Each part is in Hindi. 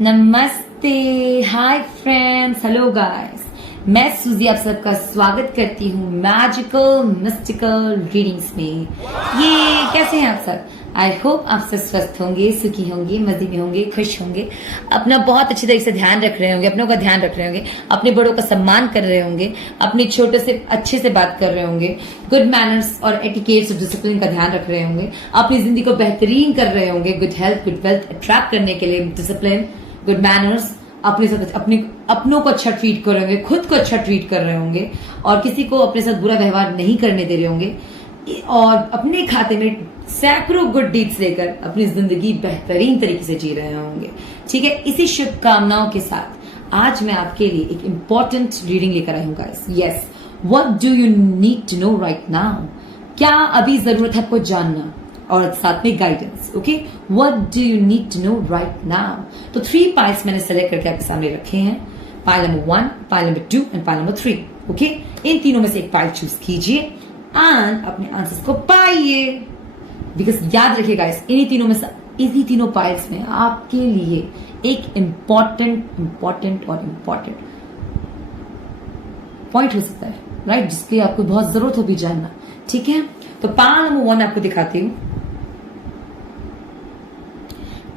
नमस्ते, हाय फ्रेंड्स, हेलो गाइस। मैं सूजी आप सबका स्वागत करती हूँ मैजिकल मिस्टिकल रीडिंग्स में। ये कैसे हैं आप सब? आई होप आप सब स्वस्थ होंगे, सुखी होंगे, मजे में होंगे, खुश होंगे, अपना बहुत अच्छी तरीके से ध्यान रख रहे होंगे, अपनों का ध्यान रख रहे होंगे, अपने बड़ों का सम्मान कर रहे होंगे, अपने छोटे से अच्छे से बात कर रहे होंगे, गुड मैनर्स और एटिकेट्स और डिसिप्लिन का ध्यान रख रहे होंगे, अपनी जिंदगी को बेहतरीन कर रहे होंगे, good health good wealth attract करने के लिए डिसिप्लिन गुड मैनर्स, अपने साथ अपनों को अच्छा ट्रीट कर रहे होंगे, खुद को अच्छा ट्रीट कर रहे होंगे और किसी को अपने साथ बुरा व्यवहार नहीं करने दे रहे होंगे और अपने खाते में सैकड़ों गुड डीड्स लेकर अपनी जिंदगी बेहतरीन तरीके से जी रहे होंगे। ठीक है, इसी शुभकामनाओं के साथ आज मैं आपके लिए एक इंपॉर्टेंट रीडिंग लेकर आई हूँ guys. Yes, what do you need to know right now? क्या अभी जरूरत है आपको जानना और साथ में guidance. Okay, what do you need to know right now? तो 3 पाइल्स मैंने सेलेक्ट करके आपके सामने रखे हैं। Pile number 1, pile number 2 and pile number 3। Okay, इन तीनों में से एक पाइल चूज कीजिए एंड अपने आंसर्स को पाइए। बिकॉज याद रखिएगा इन्हीं तीनों पाइल्स में आपके लिए एक इम्पॉर्टेंट पॉइंट हो सकता है, राइट, जिसकी आपको बहुत जरूरत होगी जानना। ठीक है, तो पाइल नंबर 1 आपको दिखाती हूं।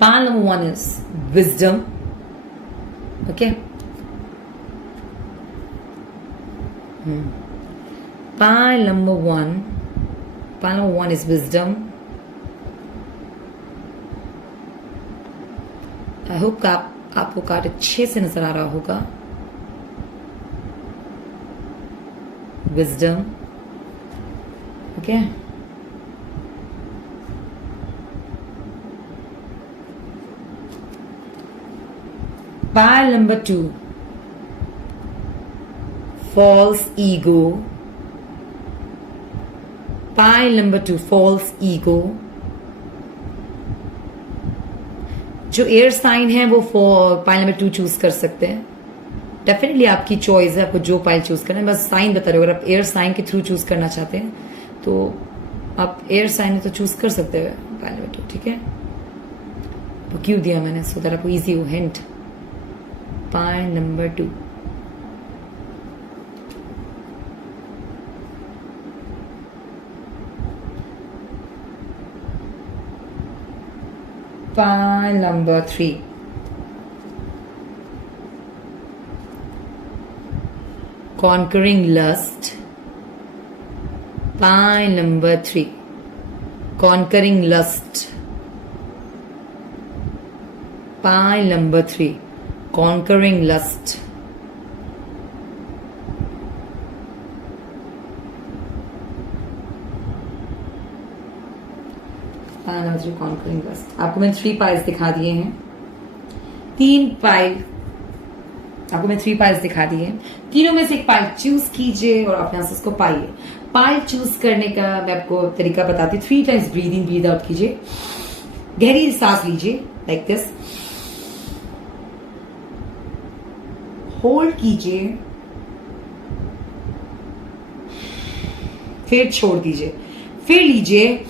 Pile number 1 is wisdom. Okay. Pile number 1 is wisdom. I hope आपको कार्ड अच्छे से नजर आ रहा होगा। Wisdom. Okay. Pile number 2, false ego. Pile number 2, false ego. जो एयर साइन है वो पाइल नंबर 2 चूज कर सकते हैं। डेफिनेटली आपकी चॉइस है, आपको जो पाइल चूज करना है, बस साइन बता रहे हो। अगर आप एयर साइन के थ्रू चूज करना चाहते हैं तो आप एयर साइन तो चूज कर सकते हो पाइल नंबर 2। ठीक है, तो क्यों दिया मैंने? सो दैट आपको इजी हो hint. Pile number 2. Pile number 3. Conquering lust. Pile number 3. Conquering lust. Pile number 3. Conquering lust. Conquering lust. आपको मैंने 3 पाइल्स दिखा दिए हैं। 3 पाइल आपको मैं 3 पाइल्स दिखा दिए हैं। तीनों में से एक पाइल चूज कीजिए और अपने आंसर्स को पाइए। पाइल चूज करने का मैं आपको तरीका बताती हूँ। 3 times breathe in breathe out कीजिए, गहरी सांस लीजिए लाइक दिस, होल्ड कीजिए, फिर छोड़ दीजिए, फिर लीजिए,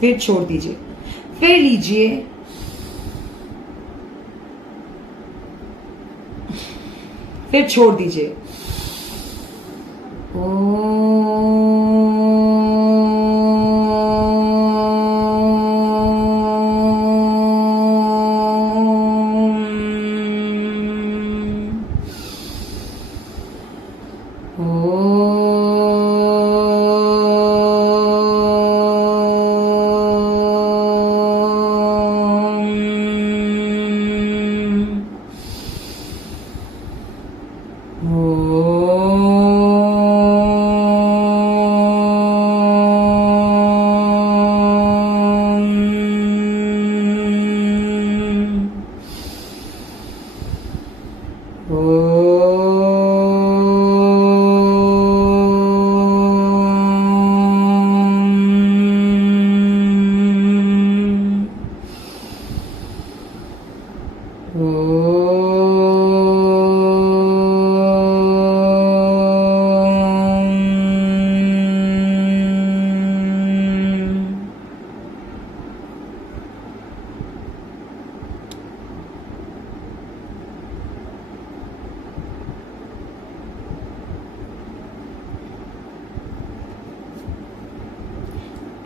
फिर छोड़ दीजिए, फिर लीजिए, फिर छोड़ दीजिए। Oh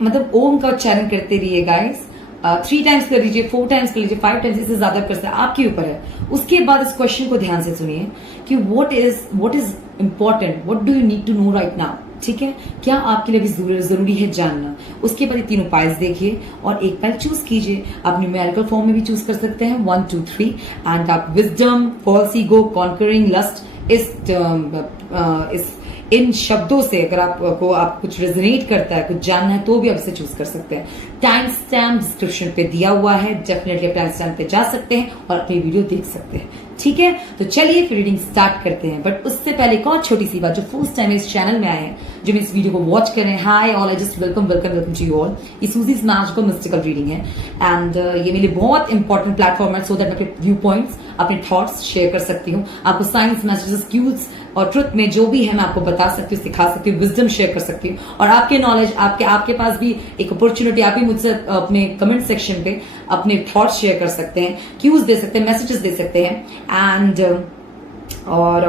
मतलब ओम का उच्चारण करते रहिए गाइस। 3 टाइम्स कर लीजिए, 4 टाइम्स कर लीजिए, 5 टाइम्स, इससे ज्यादा कर सकते हैं, आपके ऊपर है। उसके बाद इस क्वेश्चन को ध्यान से सुनिए कि what is important, what do you need to know right now. ठीक है, क्या आपके लिए भी जरूरी है जानना। उसके बाद ये तीनों पाइल्स देखिए और एक पाइल चूज कीजिए। आप न्यूमेरिकल फॉर्म में भी चूज कर सकते हैं 1 2 3, एंड आप wisdom, false ego, conquering lust, इस इन शब्दों से अगर आपको कुछ रेजोनेट करता है, कुछ जानना है, तो भी आप इसे चूज कर सकते हैं। टाइम स्टैम्प डिस्क्रिप्शन पे दिया हुआ है, डेफिनेटली आप टाइम स्टैम्प पे जा सकते हैं और अपनी वीडियो देख सकते हैं। ठीक है, तो चलिए फिर रीडिंग स्टार्ट करते हैं। बट उससे पहले एक और छोटी सी बात, जो फर्स्ट टाइम इस चैनल में आए हैं, जो मैं इस वीडियो को वॉच कर रहे हैं, hi all, I just welcome to you all. ये सूजीज मैजिकल मिस्टिकल रीडिंग है एंड ये मेरे लिए बहुत इंपॉर्टेंट प्लेटफॉर्म है, सो दैट मैं अपने व्यू पॉइंट्स, अपने थॉट्स शेयर कर सकती हूँ। आपको साइंस, मैसेजेस, क्यूज और ट्रुथ में जो भी है मैं आपको बता सकती हूँ, सिखा सकती हूँ, विजडम शेयर कर सकती हूँ। और आपके नॉलेज, आपके पास भी एक अपॉर्चुनिटी, आप भी मुझसे अपने कमेंट सेक्शन पे अपने थॉट्स शेयर कर सकते हैं, क्यूज दे सकते हैं, मैसेजेस दे सकते हैं। एंड और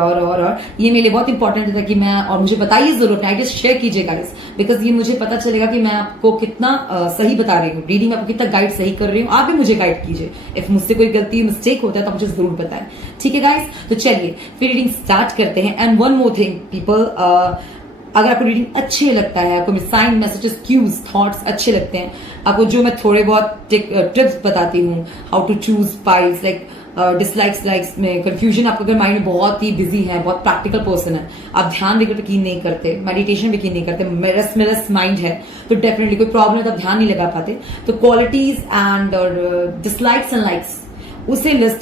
ये मेरे लिए बहुत इंपॉर्टेंट है कि मैं, और मुझे बताइए जरूर, अपने आइडियाज शेयर कीजिए गाइस, बिकॉज ये मुझे पता चलेगा कि मैं आपको कितना सही बता रही हूँ, रीडिंग में आपको कितना गाइड सही कर रही हूँ। आप भी मुझे गाइड कीजिए, इफ मुझसे कोई गलती, मिस्टेक होता है तो मुझे जरूर बताएं। ठीक है गाइस, तो चलिए फिर रीडिंग स्टार्ट करते हैं। And one more thing people, अगर आपको रीडिंग अच्छे लगता है, आपको साइन, मैसेजेस, क्यूज, थॉट्स अच्छे लगते हैं, आपको जो मैं थोड़े बहुत टिप्स बताती हूँ, how to choose piles, like dislikes, likes में कंफ्यूजन, आपका अगर माइंड में बहुत ही बिजी है, बहुत प्रैक्टिकल पर्सन है, आप ध्यान भी यकीन नहीं करते, मेडिटेशन भी यकीन नहीं करते, रेस्टलेस माइंड है, तो डेफिनेटली कोई प्रॉब्लम है तो आप ध्यान नहीं लगा पाते, तो qualities and dislikes and likes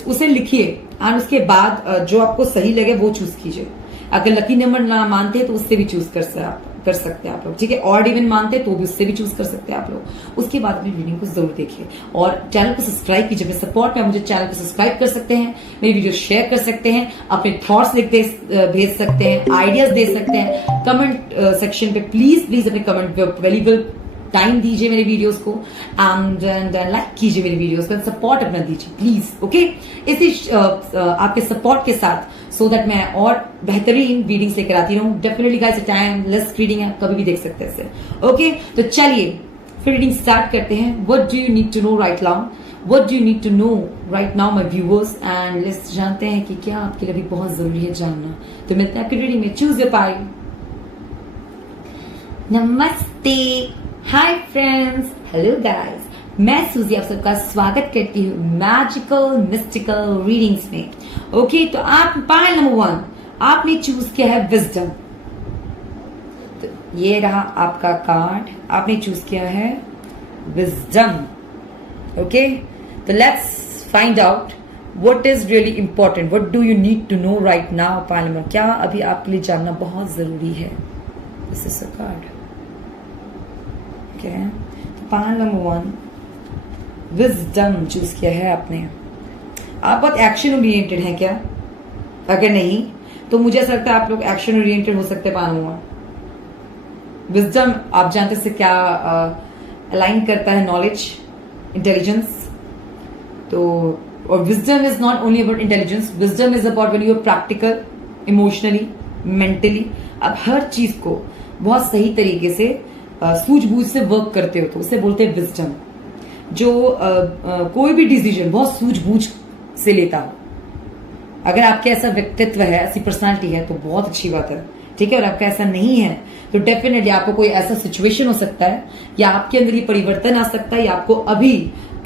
उसे लिखिए एंड उसके बाद जो आपको सही लगे वो चूज कीजिए। अगर लकी नंबर ना मानते हैं तो उससे भी चूज कर सकते हैं आप लोग। ठीक है, ऑड इवन मानते हैं तो भी उससे भी चूज कर सकते हैं आप लोग। उसके बाद अपनी वीडियो को जरूर देखिए और चैनल को सब्सक्राइब कीजिए। अपने सपोर्ट में मुझे चैनल को सब्सक्राइब कर सकते हैं, मेरी वीडियो शेयर कर सकते हैं, अपने थॉट्स भेज सकते हैं, आइडियाज दे सकते हैं कमेंट सेक्शन पे। प्लीज अपने कमेंट वैल्यूबल टाइम दीजिए मेरे वीडियोस को, एंड लाइक कीजिए मेरे वीडियोस को, सपोर्ट अपना दीजिए प्लीज। ओके, इसी आपके सपोर्ट के साथ, सो दैट मैं और बेहतरीन रीडिंग्स लेकर आती रहूं। Definitely guys, time less reading है, कभी भी देख सकते हैं इसे। ओके, तो चलिए फिर रीडिंग स्टार्ट करते हैं। What do you need to know right now, what do you need to know right now my viewers, and let's जानते हैं कि क्या आपके लिए भी बहुत जरूरी है जानना। तो मिलते हैं आपकी रीडिंग में। Choose your pile. नमस्ते, हाय फ्रेंड्स, हेलो गाइस, मैं सूजी आप सबका स्वागत करती हूँ मैजिकल मिस्टिकल रीडिंग्स में। ओके, तो आप पाइल नंबर 1 आपने चूज किया है विजडम। तो ये रहा आपका कार्ड, आपने चूज किया है विजडम। ओके, तो let's find out what is really important, what do you need to know right now. Pile number, क्या अभी आपके लिए जानना बहुत जरूरी है। This is a card. Okay, तो पाइल नंबर 1 विजडम चूज किया है आपने। आप बहुत एक्शन ओरिएंटेड हैं क्या? अगर नहीं तो मुझे ऐसा लगता है आप लोग एक्शन ओरिएंटेड हो सकते हैं। पाइल नंबर विजडम, आप जानते हैं क्या अलाइन करता है? Knowledge, intelligence. तो और wisdom is not only about intelligence, wisdom is about when you are practical, emotionally, mentally, आप हर चीज को बहुत सही तरीके से सूझबूझ से वर्क करते हो, तो उसे बोलते हैं विजडम। जो कोई भी डिसीजन बहुत सूझबूझ से लेता हो। अगर आपके ऐसा व्यक्तित्व है, ऐसी पर्सनालिटी है, तो बहुत अच्छी बात है। ठीक है, और आपका ऐसा नहीं है तो डेफिनेटली आपको कोई ऐसा सिचुएशन हो सकता है या आपके अंदर ये परिवर्तन आ सकता है, या आपको अभी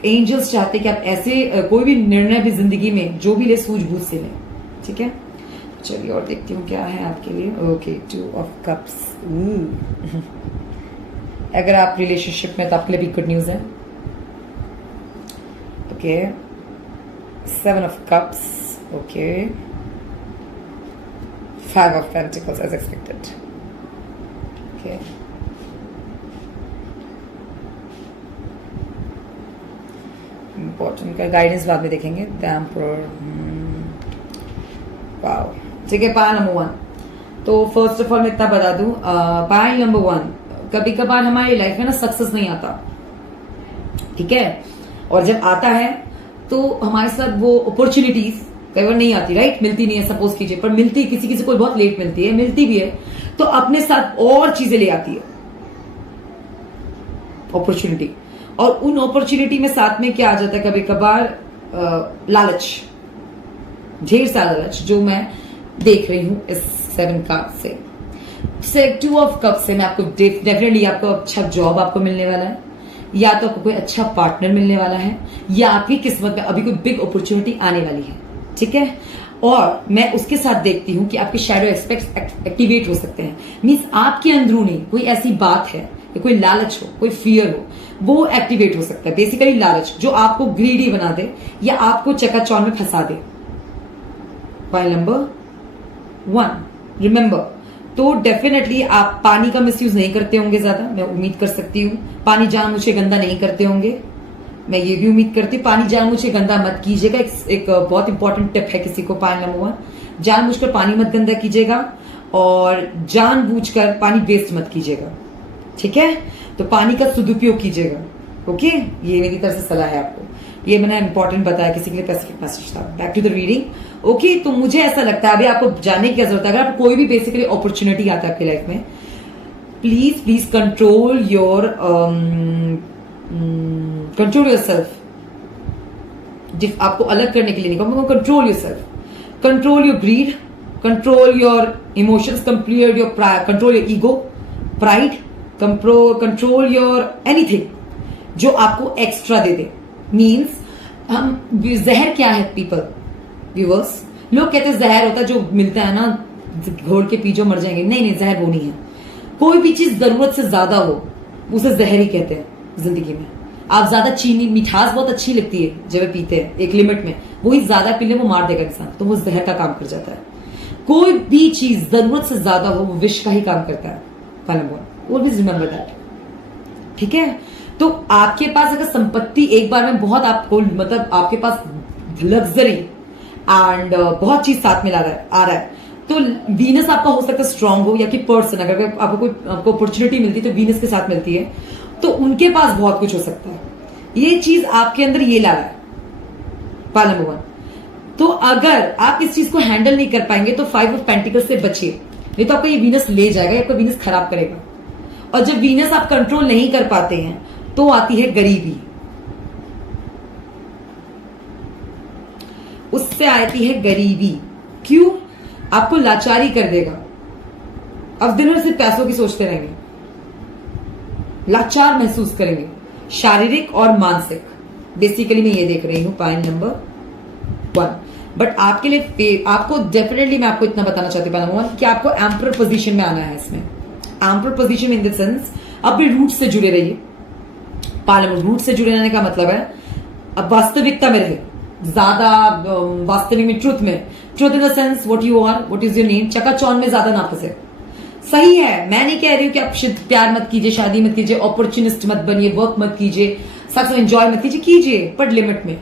एंजल्स चाहते हैं कि आप ऐसे कोई भी निर्णय भी जिंदगी में जो भी ले सूझबूझ से लें। ठीक है, चलिए और देखती हूँ क्या है आपके लिए। Okay, 2 of cups. अगर आप रिलेशनशिप में तो आपके लिए भी गुड न्यूज है। Okay, 7 of cups. Okay, 5 of pentacles as expected. Okay, important का गाइडेंस बाद में देखेंगे। The emperor, wow. ठीक है, पाइल नंबर 1। तो फर्स्ट ऑफ ऑल मैं इतना बता दूं, पाइल नंबर 1, कभी कभार हमारी लाइफ में ना सक्सेस नहीं आता। ठीक है, और जब आता है तो हमारे साथ वो अपॉर्चुनिटीज कई बार नहीं आती, राइट? मिलती नहीं है, सपोज कीजिए, पर मिलती किसी किसी को बहुत लेट मिलती है, मिलती भी है तो अपने साथ और चीजें ले आती है। अपॉर्चुनिटी, और उन अपॉर्चुनिटी में साथ में क्या आ जाता है कभी कभार, लालच, ढेर सारा लालच, जो मैं देख रही हूं इस 7 कार्ड से 2 ऑफ कप से मैं आपको डेफिनेटली आपको अच्छा जॉब आपको मिलने वाला है, या तो आपको कोई अच्छा पार्टनर मिलने वाला है, या आपकी किस्मत में अभी कोई बिग अपॉर्चुनिटी आने वाली है, ठीक है। और मैं उसके साथ देखती हूं कि आपके शैडो एस्पेक्ट्स एक्टिवेट हो सकते हैं, मींस आपके अंदरूनी कोई ऐसी बात है, कोई लालच हो, कोई फियर हो, वो एक्टिवेट हो सकता है। बेसिकली लालच जो आपको ग्रीडी बना दे या आपको चकाचौंध में फंसा दे। पॉइंट नंबर 1 रिमेंबर, तो डेफिनेटली आप पानी का मिसयूज नहीं करते होंगे ज्यादा, मैं उम्मीद कर सकती हूँ। पानी जानबूझ गंदा नहीं करते होंगे, मैं ये भी उम्मीद करती हूँ। पानी जानबूझ गंदा मत कीजिएगा, एक बहुत इंपॉर्टेंट टिप है किसी को। पॉइंट नंबर 1, जानबूझकर पानी मत गंदा कीजिएगा और जानबूझकर पानी वेस्ट मत कीजिएगा, ठीक है। तो पानी का सदुपयोग कीजिएगा, ओके। ये मेरी तरफ से सलाह है आपको, ये मैंने इंपॉर्टेंट बताया, किसी के लिए स्पेसिफिक मैसेज था। Back to the reading, okay. तो मुझे ऐसा लगता है अभी आपको जानने की क्या जरूरत है, अगर आपको कोई भी बेसिकली अपॉर्चुनिटी आता है आपकी लाइफ में, प्लीज कंट्रोल योर सेल्फ। आपको अलग करने के लिए नहीं कहूंगा, control your self, control your greed, control your emotions, control your ego, pride, control your anything जो आपको एक्स्ट्रा दे दे। मीन्स हम जहर क्या है पीपल व्यूअर्स, लोग कहते हैं जहर होता है जो मिलता है ना घोल के पी जो मर जाएंगे, नहीं नहीं, जहर वो नहीं है। कोई भी चीज जरूरत से ज्यादा हो उसे जहर ही कहते हैं जिंदगी में। आप ज्यादा चीनी, मिठास बहुत अच्छी लगती है जब वे पीते हैं एक लिमिट में, वही ज्यादा पी ले वो मार देगा इंसान, तो वो जहर का काम कर जाता है। कोई भी चीज जरूरत से ज्यादा हो वो विष का ही काम करता है। ऑलवेज रिमेंबर दैट, ठीक है। तो आपके पास अगर संपत्ति एक बार में बहुत आपको, मतलब आपके पास लग्जरी एंड बहुत चीज साथ में आ रहा है, तो वीनस आपका हो सकता है स्ट्रांग हो, या कि पर्सन, अगर आपको कोई अपॉर्चुनिटी मिलती है तो वीनस के साथ मिलती है, तो उनके पास बहुत कुछ हो सकता है। ये चीज आपके अंदर ये ला रहा है। पॉइंट नंबर 1, तो अगर आप इस चीज को हैंडल नहीं कर पाएंगे तो 5 ऑफ पेंटिकल्स से बचिए, नहीं तो आपका ये वीनस ले जाएगा, आपका वीनस खराब करेगा। और जब वीनस आप कंट्रोल नहीं कर पाते हैं तो आती है गरीबी, उससे आती है गरीबी। क्यों? आपको लाचारी कर देगा, अब दिन भर सिर्फ पैसों की सोचते रहेंगे, लाचार महसूस करेंगे, शारीरिक और मानसिक। बेसिकली मैं ये देख रही हूं पॉइंट नंबर 1। बट आपके लिए आपको डेफिनेटली मैं आपको इतना बताना चाहती हूँ कि आपको एम्परर पोजीशन में आना है। इसमें emperor position in the sense अपने रूट से जुड़े रहिए। रूट से जुड़े रहने का मतलब है अब वास्तविकता में रहे, ज्यादा वास्तविक में, truth in the sense what you are, what is your name, चकाचौंध में ज्यादा ना फंसे। सही है, मैं नहीं कह रही हूं कि आप प्यार मत कीजिए, शादी मत कीजिए, अपॉर्चुनिस्ट मत बनिए, वर्क मत कीजिए, सक्सेस एंजॉय मत कीजिए, पर लिमिट में।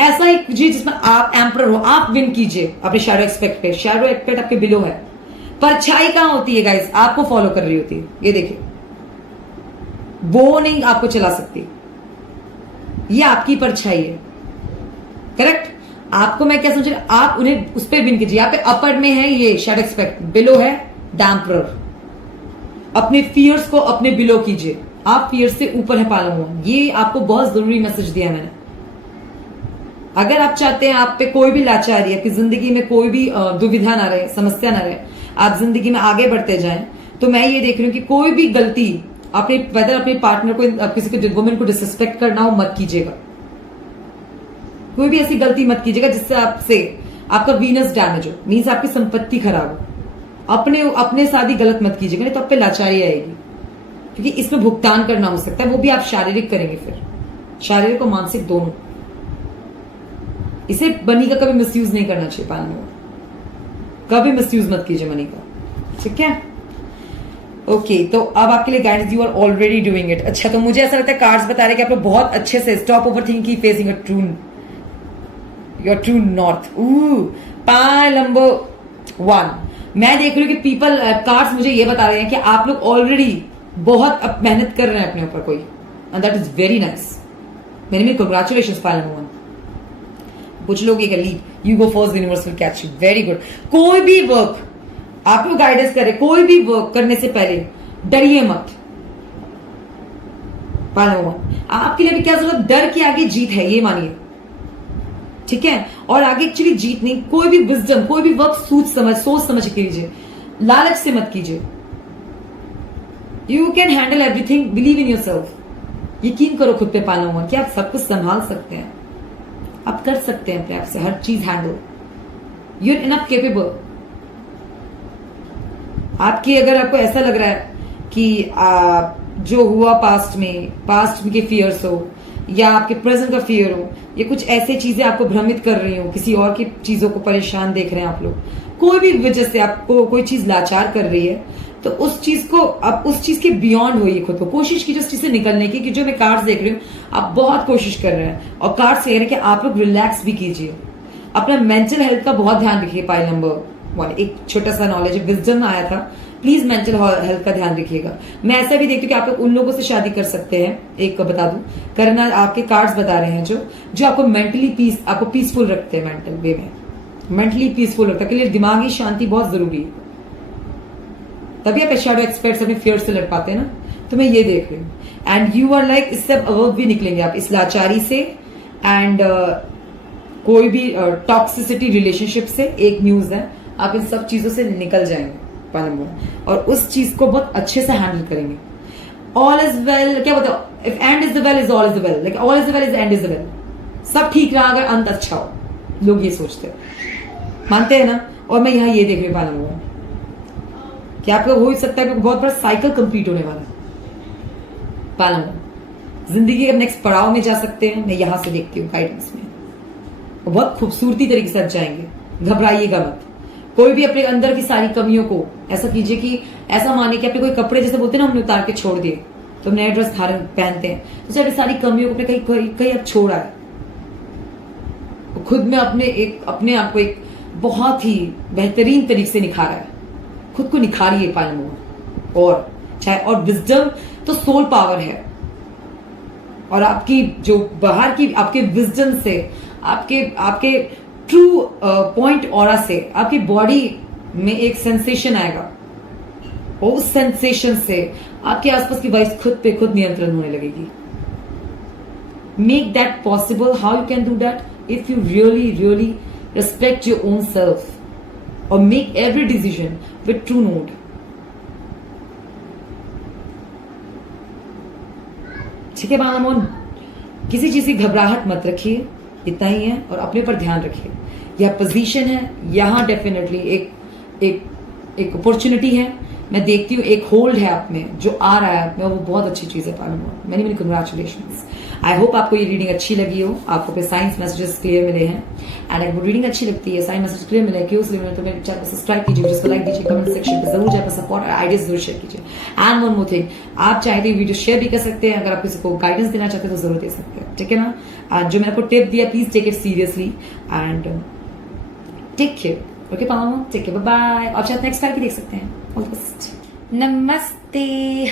ऐसा ही कीजिए जिसमें आप एम्परर हो, आप विन कीजिए अपने शैडो एक्सपेक्ट पे। शैडो एक्सपेक्ट आपके बिलो है, परछाई कहां होती है गाइस? आपको फॉलो कर रही होती है। ये देखिए, वो नहीं आपको चला सकती, ये आपकी परछाई है, करेक्ट। आपको मैं क्या समझ रहा, आप उन्हें उस पर विन कीजिए। यहाँ पे अपर में है ये शैडो एक्सपेक्ट, बिलो है डैम्परर। अपने फियर्स को अपने बिलो कीजिए, आप फियर से ऊपर है पाला हुआ। ये आपको बहुत जरूरी मैसेज दिया मैंने। अगर आप चाहते हैं आप पे कोई भी लाचारी, आपकी जिंदगी में कोई भी दुविधा ना रहे, समस्या ना रहे, आप जिंदगी में आगे बढ़ते जाएं, तो मैं ये देख रही हूं कि कोई भी गलती अपने, वेदर अपने पार्टनर को, किसी को, वुमेन को डिसरिस्पेक्ट करना हो, मत कीजिएगा। कोई भी ऐसी गलती मत कीजिएगा जिससे आपसे आपका वीनस डैमेज हो, मीन्स आपकी संपत्ति खराब हो। अपने साथ ही गलत मत कीजिएगा, नहीं तो आप पे लाचारी आएगी, क्योंकि इसमें भुगतान करना हो सकता है, वो भी आप शारीरिक करेंगे, फिर शारीरिक और मानसिक दोनों। इसे मनी का कभी मिसयूज नहीं करना चाहिए, पालन में कभी मिसयूज मत कीजिए मनी का, ठीक है। ओके, तो अब आपके लिए guidance, you are already doing it. अच्छा, तो मुझे ऐसा लगता है कार्ड्स बता रहे हैं कि आप लोग बहुत अच्छे से स्टॉप ओवर थिंकिंग की facing your true north. Pile number 1, मैं देख रही हूँ कि पीपल, कार्ड्स मुझे ये बता रहे हैं कि आप लोग ऑलरेडी बहुत मेहनत कर रहे हैं अपने ऊपर कोई, and that is very nice. मैंने कंग्रेचुलेशन पाइल नंबर 1। कुछ लोग ये कर ली, you go first, universe will catch you, very good. कोई भी वर्क आप लोग गाइडेंस करें, कोई भी वर्क करने से पहले डरिए मत, पाइल नंबर 1, आपके लिए भी क्या जरूरत, डर के आगे जीत है, ये मानिए, ठीक है। और आगे एक्चुअली जीत नहीं, कोई भी विजडम, कोई भी वर्क सोच समझ के कीजिए, लालच से मत कीजिए। You can handle everything, believe in yourself, यकीन करो खुद पे पाइल नंबर 1 कि आप सब कुछ संभाल सकते हैं, आप कर सकते हैं अपने आप से हर चीज handle, you are enough capable. आपकी अगर आपको ऐसा लग रहा है कि जो हुआ पास्ट के फियर्स हो या आपके प्रेजेंट का फियर हो, ये कुछ ऐसे चीजें आपको भ्रमित कर रही हो, किसी और की चीजों को परेशान देख रहे हैं आप लोग, कोई भी वजह से आपको कोई चीज लाचार कर रही है, तो उस चीज को आप उस चीज के बियॉन्ड होइए, खुद को कोशिश कीजिए उस चीज से निकलने की। कि जो मैं कार्ड्स देख रही हूँ, आप बहुत कोशिश कर रहे हैं और कार्ड्स कह रहे हैं कि आप लोग रिलैक्स भी कीजिए, अपना मेंटल हेल्थ का बहुत ध्यान रखिए। पाइल नंबर 1 एक छोटा सा नॉलेज विजडम आया था, प्लीज मेंटल हेल्थ का ध्यान रखिएगा। मैं ऐसा भी देखती हूँ कि आप लोग उन लोगों से शादी कर सकते हैं, एक बता दूं, करना आपके कार्ड्स बता रहे हैं जो आपको मेंटली आपको पीसफुल रखते हैं, मेंटल वे में मेंटली पीसफुल रखता है, के लिए दिमागी शांति बहुत जरूरी है, तभी आप शैडो एक्सपर्ट्स अपने फियर से लड़ पाते हैं ना। तो मैं ये देख रही हूँ, एंड यू आर लाइक, इससे अब भी निकलेंगे आप इस लाचारी से, एंड कोई भी टॉक्सिसिटी रिलेशनशिप से, एक न्यूज है, आप इन सब चीजों से निकल जाएंगे पाइल नंबर 1, और उस चीज को बहुत अच्छे से हैंडल करेंगे। ऑल इज वेल, क्या बताओ, if and is the well is all is the well, like all is the well is and is the well, सब ठीक रहा अगर अंत अच्छा हो, लोग ये सोचते हैं, मानते हैं ना। और मैं यहाँ ये देख रही हूँ पाइल नंबर 1 कि आप लोग हो ही सकता है कि बहुत बड़ा साइकिल कंप्लीट होने वाला है पाइल नंबर, जिंदगी के नेक्स्ट पड़ाव में जा सकते हैं, मैं यहां से देखती हूँ गाइडेंस में, बहुत खूबसूरती तरीके से जाएंगे, घबराइएगा मत। कोई भी अपने अंदर की सारी कमियों को ऐसा कीजिए कि ऐसा माने कि अपने कोई कपड़े जैसे बोलते हैं ना, हमने उतार के छोड़ दिए, तो नए ड्रेस पहनते हैं, तो अपनी सारी कमियों को कहीं अब छोड़ा है, खुद में अपने आप को एक बहुत ही बेहतरीन तरीके से निखारा है, खुद को निखारिए पाइल नंबर। और चाहे और विजडम तो सोल पावर है, और आपकी जो बाहर की आपके विजडम से, आपके ट्रू पॉइंट ऑरा से आपकी बॉडी में एक सेंसेशन आएगा, और उस सेंसेशन से आपके आसपास की वाइब्स खुद पे खुद नियंत्रण होने लगेगी। Make that possible. How you can do that? If you really respect your own self or make every decision with true note. ठीक है बालामोन, किसी चीज की घबराहट मत रखिए, इतना ही है, और अपने पर ध्यान रखिए। यह पोजीशन है, यहां डेफिनेटली एक अपॉर्चुनिटी है, मैं देखती हूँ एक होल्ड है आप में जो आ रहा है आप में, वो बहुत अच्छी चीज है बालामोन। Many congratulations. आई होप आपको ये रीडिंग अच्छी लगी हो, आपको पे साइंस मैसेजेस क्लियर मिले हैं, एंड अगर रीडिंग अच्छी लगती है, साइंस मैसेज क्लियर मिले, क्यों मिले, तो मेरे चैनल को सब्सक्राइब कीजिए, जिसको लाइक दीजिए, कमेंट सेक्शन पे जरूर जाकर सपोर्ट और आइडियाज जरूर शेयर कीजिए। एंड वन मोर थिंग, आप चाहे तो वीडियो शेयर भी कर सकते हैं, अगर आप किसी को गाइडेंस देना चाहते हैं तो जरूर दे सकते हैं, ठीक है ना। जो मैंने आपको टिप दिया, please take it seriously and take care. Okay पामा, टेक केयर, बाय बाय। आप चाहे नेक्स्ट टाइम भी देख सकते हैं। All the best. नमस्ते,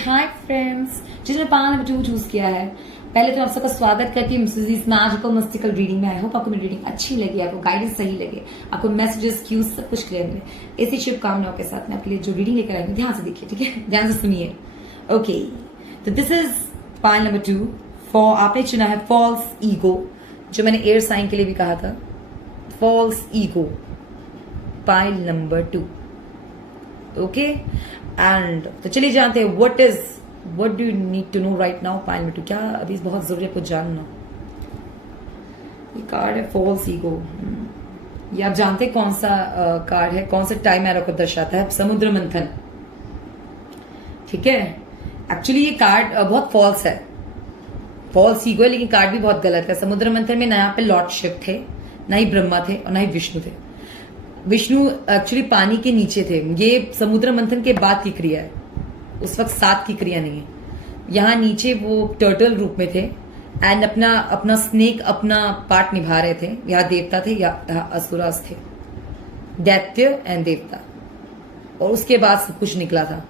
हाय फ्रेंड्स, जिसने पामा नंबर 2 चूज किया है, पहले तो आप सबका स्वागत करती हूँ इस मैजिकल मिस्टिकल रीडिंग में। आई होप आपको मेरी रीडिंग अच्छी लगी, आपको गाइडेंस सही लगे, आपको मैसेजेस क्यूज सब कुछ क्लियर मिले। इसी शुभकामनाओं के साथ मैं आपके लिए जो रीडिंग लेकर आई हूँ, ध्यान से देखिए, ठीक है, ध्यान से सुनिए। ओके, तो this is pile number 2 for, आपने चुना है फॉल्स ईगो, जो मैंने एयर साइन के लिए भी कहा था, false ego, pile number 2। Okay, and तो चलिए जानते हैं what do you need to know right now pile number 2, क्या अभी बहुत जरूरी है आपको जानना। ये कार्ड है फॉल्स ईगो, ये आप जानते हैं कौन सा कार्ड है, कौन सा टाइम एरो को दर्शाता है? समुद्र मंथन, ठीक है। एक्चुअली ये कार्ड बहुत फॉल्स है, फॉल्स ईगो है, लेकिन कार्ड भी बहुत गलत है। समुद्र मंथन में ना यहाँ पे लॉर्ड शिव थे, ना ही ब्रह्मा थे, और ना ही विष्णु थे। विष्णु एक्चुअली पानी के नीचे थे। ये समुद्र मंथन के बाद की क्रिया है, उस वक्त साथ की क्रिया नहीं है। यहाँ नीचे वो टर्टल रूप में थे, एंड अपना स्नेक अपना पार्ट निभा रहे थे। यहाँ देवता थे, यहाँ असुरास थे, दैत्य एंड देवता, और उसके बाद सब कुछ निकला था,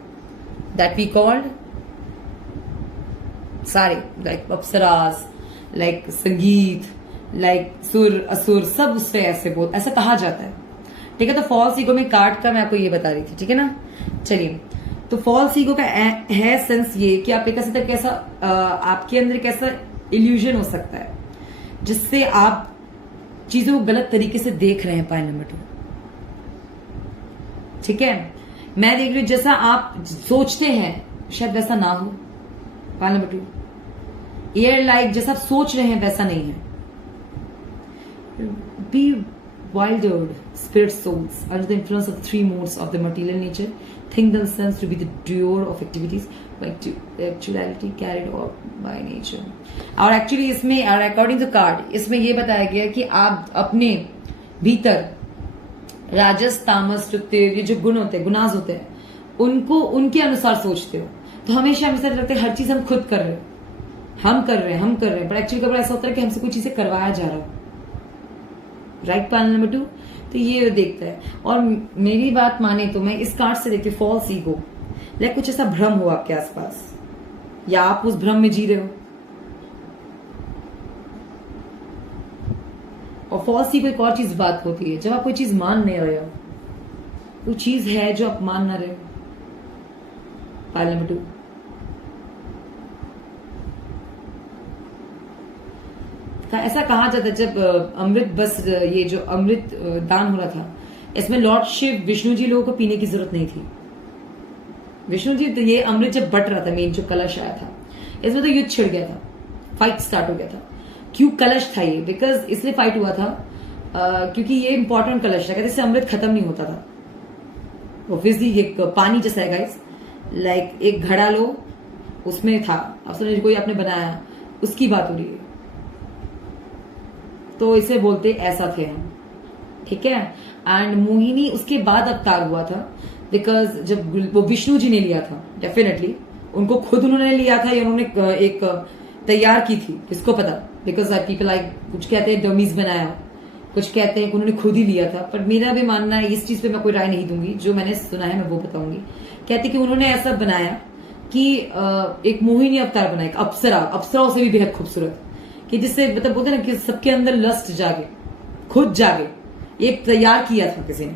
दैट वी कॉल्ड सारे, लाइक अप्सरास, लाइक संगीत, लाइक सुर असुर, सब उससे ऐसा कहा जाता है, ठीक है। तो फॉल्स ईगो में कार्ड का मैं आपको ये बता रही थी, ठीक है ना। चलिए, तो फॉल्स ईगो का है सेंस ये कि आप कह सकते हैं कैसा आपके अंदर कैसा इल्यूजन हो सकता है जिससे आप चीजों को गलत तरीके से देख रहे हैं। पॉइंट नंबर 2, ठीक है, मैं देख रही हूं जैसा आप सोचते हैं शायद वैसा ना हो। पॉइंट नंबर 2, एयर लाइक जैसा आप सोच रहे हैं वैसा नहीं है। B wildered spirit souls under the influence of 3 modes of the material nature think themselves to be the doer of activities like actuality carried out by nature। और एक्चुअली इसमें और अकॉर्डिंग टू कार्ड इसमें यह बताया गया कि आप अपने भीतर राजस तामस ये जो गुण होते हैं, गुनाज होते हैं, उनको उनके अनुसार सोचते हो। तो हमेशा हमें ऐसा लगता है हर चीज हम खुद कर रहे हैं, हम कर रहे हैं, पर एक्चुअली कभी ऐसा होता है कि हमसे कुछ चीजें करवाया जा रहा है। राइट, पॉइंट नंबर 2, तो ये देखता है। और मेरी बात माने तो मैं इस कार्ड से देखती हूँ फॉल्स ईगो, लाइक कुछ ऐसा भ्रम हो आपके आसपास या आप उस भ्रम में जी रहे हो। और फॉल्स ईगो एक और चीज बात होती है जब आप कोई चीज मान नहीं रहे हो, कोई चीज है जो आप मान ना रहे हो। पॉइंट नंबर 2, ऐसा कहा जाता है जब अमृत बस ये जो अमृत दान हो रहा था इसमें लॉर्ड शिव विष्णु जी लोगों को पीने की जरूरत नहीं थी। विष्णु जी तो ये अमृत जब बट रहा था, मेन जो कलश आया था इसमें तो युद्ध छिड़ गया था, फाइट स्टार्ट हो गया था। क्यों कलश था ये? बिकॉज इसलिए फाइट हुआ था क्योंकि ये इंपॉर्टेंट कलश था, कहते इससे अमृत खत्म नहीं होता था। ऑब्वियसली ये पानी जैसा है गाइस, लाइक एक घड़ा लो उसमें था, अब समझ कोई आपने बनाया, उसकी बात हो रही है। तो इसे बोलते ऐसा थे हम, ठीक है। एंड मोहिनी उसके बाद अवतार हुआ था बिकॉज जब वो विष्णु जी ने लिया था, डेफिनेटली उनको खुद उन्होंने लिया था या उन्होंने एक तैयार की थी, किसको पता। बिकॉज पीपल लाइक कुछ कहते हैं डमीज बनाया, कुछ कहते हैं कि उन्होंने खुद ही लिया था। पर मेरा भी मानना है, इस चीज पे मैं कोई राय नहीं दूंगी, जो मैंने सुना है मैं वो बताऊंगी। कहते कि उन्होंने ऐसा बनाया कि एक मोहिनी अवतार बनाया, अप्सराओं से भी बेहद खूबसूरत, कि जिससे मतलब बोलते ना कि सबके अंदर लस्ट जागे, खुद जागे। एक तैयार किया था किसी ने,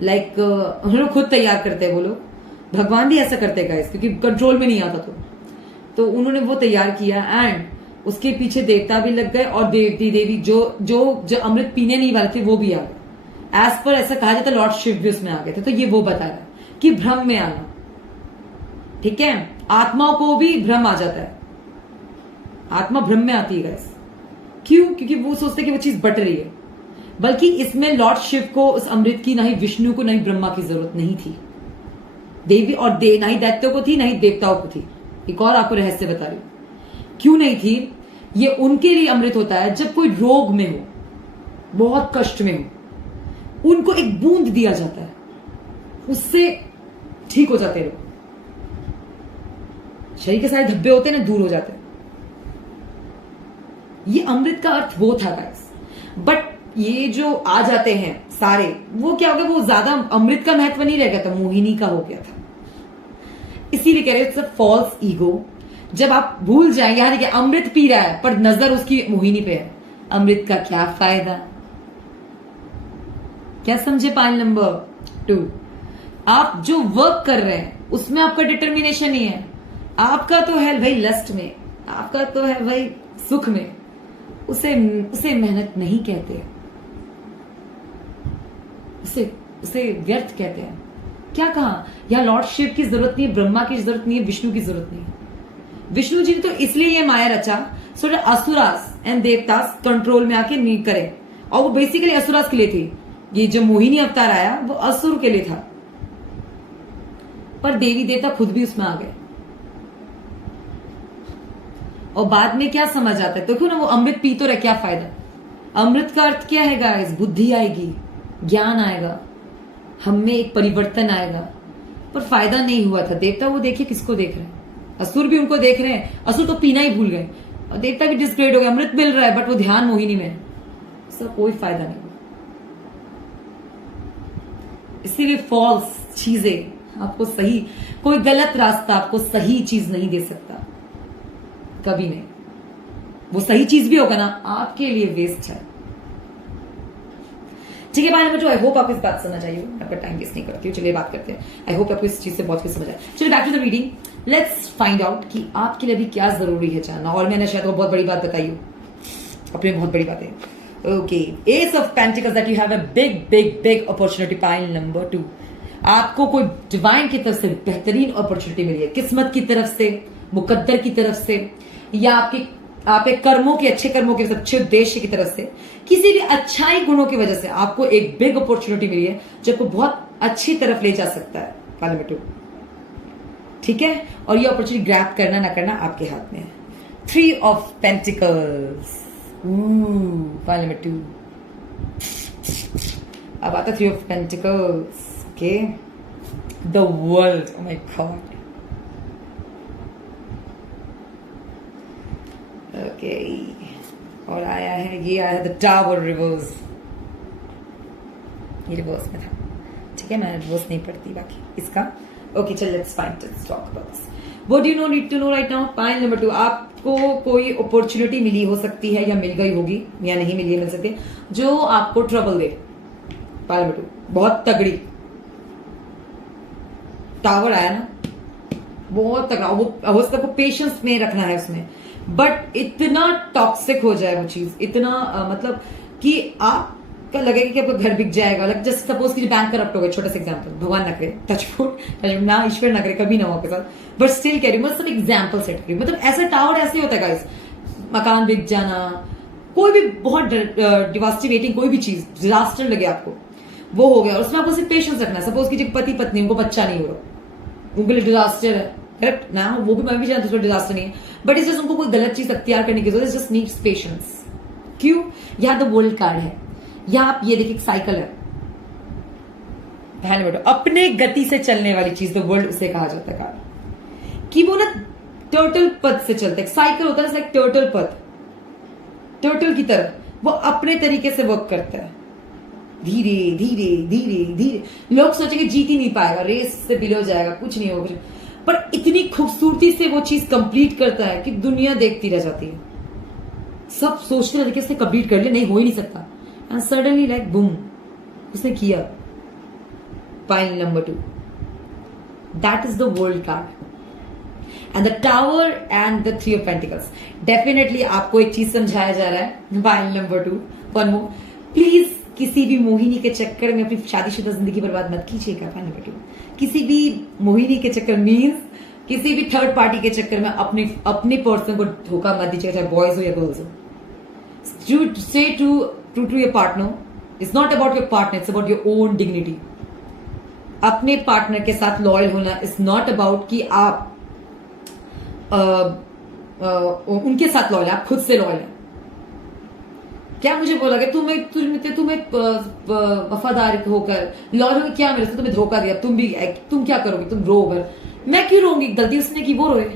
लाइक उन्होंने खुद तैयार करते हैं वो लोग, भगवान भी ऐसा करते गाइस, क्योंकि कंट्रोल में नहीं आता तो उन्होंने वो तैयार किया। एंड उसके पीछे देवता भी लग गए और देवती देवी जो अमृत पीने नहीं वाले थे वो भी आ गए। एज पर ऐसा कहा जाता है लॉर्ड शिव भी उसमें आ गए थे। तो ये वो बता रहा है कि भ्रम में आना, ठीक है, आत्माओं को भी भ्रम आ जाता है, आत्मा भ्रम में आती है गाइस। क्यों? क्योंकि वो सोचते कि वो चीज बट रही है। बल्कि इसमें लॉर्ड शिव को उस अमृत की, ना ही विष्णु को, ना ही ब्रह्मा की जरूरत नहीं थी। देवी और ना ही दैत्यों को थी, ना ही देवताओं को थी। एक और आपको रहस्य बता रही हूं क्यों नहीं थी। ये उनके लिए अमृत होता है जब कोई रोग में हो, बहुत कष्ट में हो, उनको एक बूंद दिया जाता है, उससे ठीक हो जाते हैं लोग। शरीर के सारे धब्बे होते हैं ना, दूर हो जाते हैं। ये अमृत का अर्थ वो था गाइस। बट ये जो आ जाते हैं सारे, वो क्या हो गया, वो ज्यादा अमृत का महत्व नहीं रह गया था, मोहिनी का हो गया था। इसीलिए कह रहे सब फॉल्स ईगो। जब आप भूल जाए, यहां देखिए अमृत पी रहा है पर नजर उसकी मोहिनी पे है, अमृत का क्या फायदा। क्या समझे? पॉइंट नंबर 2, आप जो वर्क कर रहे हैं उसमें आपका डिटर्मिनेशन नहीं है। आपका तो है भाई लस्ट में, आपका तो है भाई सुख में, उसे मेहनत नहीं कहते, उसे व्यर्थ कहते हैं। क्या कहा? यहां लॉर्ड शिव की जरूरत नहीं है, ब्रह्मा की जरूरत नहीं है, विष्णु की जरूरत नहीं है। विष्णु जी ने तो इसलिए ये माया रचा so that asuras and देवतास control में आके नहीं करे। और वो बेसिकली असुरास के लिए थी। ये जो मोहिनी अवतार आया वो असुर के लिए था, पर देवी देवता खुद भी उसमें आ गए। और बाद में क्या समझ आता है, देखो ना, वो अमृत पी तो रहे, क्या फायदा। अमृत का अर्थ क्या है गाइस? बुद्धि आएगी, ज्ञान आएगा, हम में एक परिवर्तन आएगा। पर फायदा नहीं हुआ था। देवता वो देखिए किसको देख रहे हैं, असुर भी उनको देख रहे हैं। असुर तो पीना ही भूल गए और देवता भी डिस्ग्रेड हो गया। अमृत मिल रहा है बट वो ध्यान मोहिनी में है, इसका कोई फायदा नहीं। इसीलिए फॉल्स चीजें आपको सही, कोई गलत रास्ता आपको सही चीज नहीं दे सकता, कभी नहीं। वो सही चीज भी होगा ना, आपके लिए वेस्ट है। ठीक है पाइल नंबर 2, आई होप आपको इस बात समझ आई हो, आपका टाइम वेस्ट नहीं करती हूँ, चलिए बात करते हैं। आई होप आपको इस चीज से बहुत कुछ समझ आए। चलिए back to the reading, let's find out कि आपके लिए अभी क्या जरूरी है जानना। और मैंने शायद वो बहुत बड़ी बात बताई हो, अपने बहुत बड़ी बात है। Okay, S of pentacles, that you have a big big big opportunity. Pile number 2, आपको कोई डिवाइन की तरफ से बेहतरीन अपॉर्चुनिटी मिली है, किस्मत की तरफ से, मुकद्दर की तरफ से, या आपके कर्मों के अच्छे कर्मों के अच्छे उद्देश्य की तरफ से, किसी भी अच्छाई गुणों की वजह से आपको एक बिग अपॉर्चुनिटी मिली है जो आपको बहुत अच्छी तरफ ले जा सकता है। पाइल नंबर 2, ठीक है, और ये अपॉर्चुनिटी ग्रैब करना ना करना आपके हाथ में है। 3 ऑफ पेंटिकल्स, पाइल नंबर 2। अब आता 3 of pentacles, okay, the world, oh my God, okay, और आया है, ये आया द टावर रिवर्स, ये रिवर्स में था, ठीक है, मैं रिवर्स नहीं पढ़ती बाकी इसका। ओके, चल let's find, let's talk about this. What do you know need to know right now. Pile number 2, आपको कोई अपॉर्चुनिटी मिली हो सकती है या मिल गई होगी या नहीं मिली है, मिल सकती है, जो आपको ट्रबल दे। पाइल नंबर 2 बहुत तगड़ी, टावर आया ना, बहुत तगड़ा, वो सबको पेशेंस में रखना है उसमें, बट इतना टॉक्सिक हो जाए वो चीज, इतना मतलब कि आपका लगेगा कि आपका घर बिक जाएगा। लाइक जस्ट सपोज कि बैंक करप्ट हो गए, छोटा सा एग्जांपल, भगवान ना करे, टचवुड ना, ईश्वर ना करे, कभी ना हो आपके साथ, बट स्टिल कह रही हूँ, मतलब एग्जाम्पल सेट करी, मतलब ऐसा टावर ऐसे होता है गाइस, मकान बिक जाना, कोई भी बहुत डिवास्टिवेटिंग कोई भी चीज, डिजास्टर लगे आपको, वो हो गया, और उसमें आपको सिर्फ पेशेंस रखना है। सपोज कि पति पत्नी, उनको बच्चा नहीं हो रहा, उनके लिए डिजास्टर है, करेक्ट ना, वो भी मैं भी जानती हूँ डिजास्टर नहीं है, बट इस जस्ट उनको कोई गलत चीज अख्तियार करने की जरूरत, जस्ट नीड्स पेशेंस। क्यों, यहाँ द वर्ल्ड कार्ड है, यहाँ आप ये देखिए साइकिल है, ध्यान बैठो, अपने गति से चलने वाली चीज द वर्ल्ड उसे कहा जाता है कार्ड, कि वो ना टर्टल पथ से चलता है, साइकिल होता है लाइक टर्टल पथ, टर्टल की तरह वो अपने तरीके से वर्क करता है, धीरे धीरे धीरे धीरे। लोग सोचेंगे जीत ही नहीं पाएगा, रेस से बिलो जाएगा, कुछ नहीं होगा, पर इतनी खूबसूरती से वो चीज कंप्लीट करता है कि दुनिया देखती रह जाती है, सब सोचते रहते कि उसने कंप्लीट कर लिया, नहीं हो ही नहीं सकता, एंड सडनली लाइक बूम, उसने किया। Pile number 2, that is the world card and the tower and the 3 of pentacles. Definitely आपको एक चीज समझाया जा रहा है। Pile number 2, one more, please किसी भी मोहिनी के चक्कर में अपनी शादीशुदा जिंदगी बर्बाद मत कीजिएगा। पाइल नंबर 2, किसी भी मोहिनी के चक्कर मीन्स किसी भी थर्ड पार्टी के चक्कर में अपने पर्सन को धोखा मत दीजिएगा, चाहे बॉयज हो या गर्ल्स हो। Stay true to your partner, it's not about your partner, it's about your own dignity. अपने पार्टनर के साथ लॉयल होना इज नॉट अबाउट कि आप उनके साथ लॉयल है, आप खुद से लॉयल है। क्या मुझे बोला कि तुम्हें वफादार होकर लॉयल होकर क्या मेरे से तुम्हें धोखा दिया, तुम क्या करोगे, तुम रोगे। मैं क्यों रोऊंगी, गलती उसने की, वो रोए।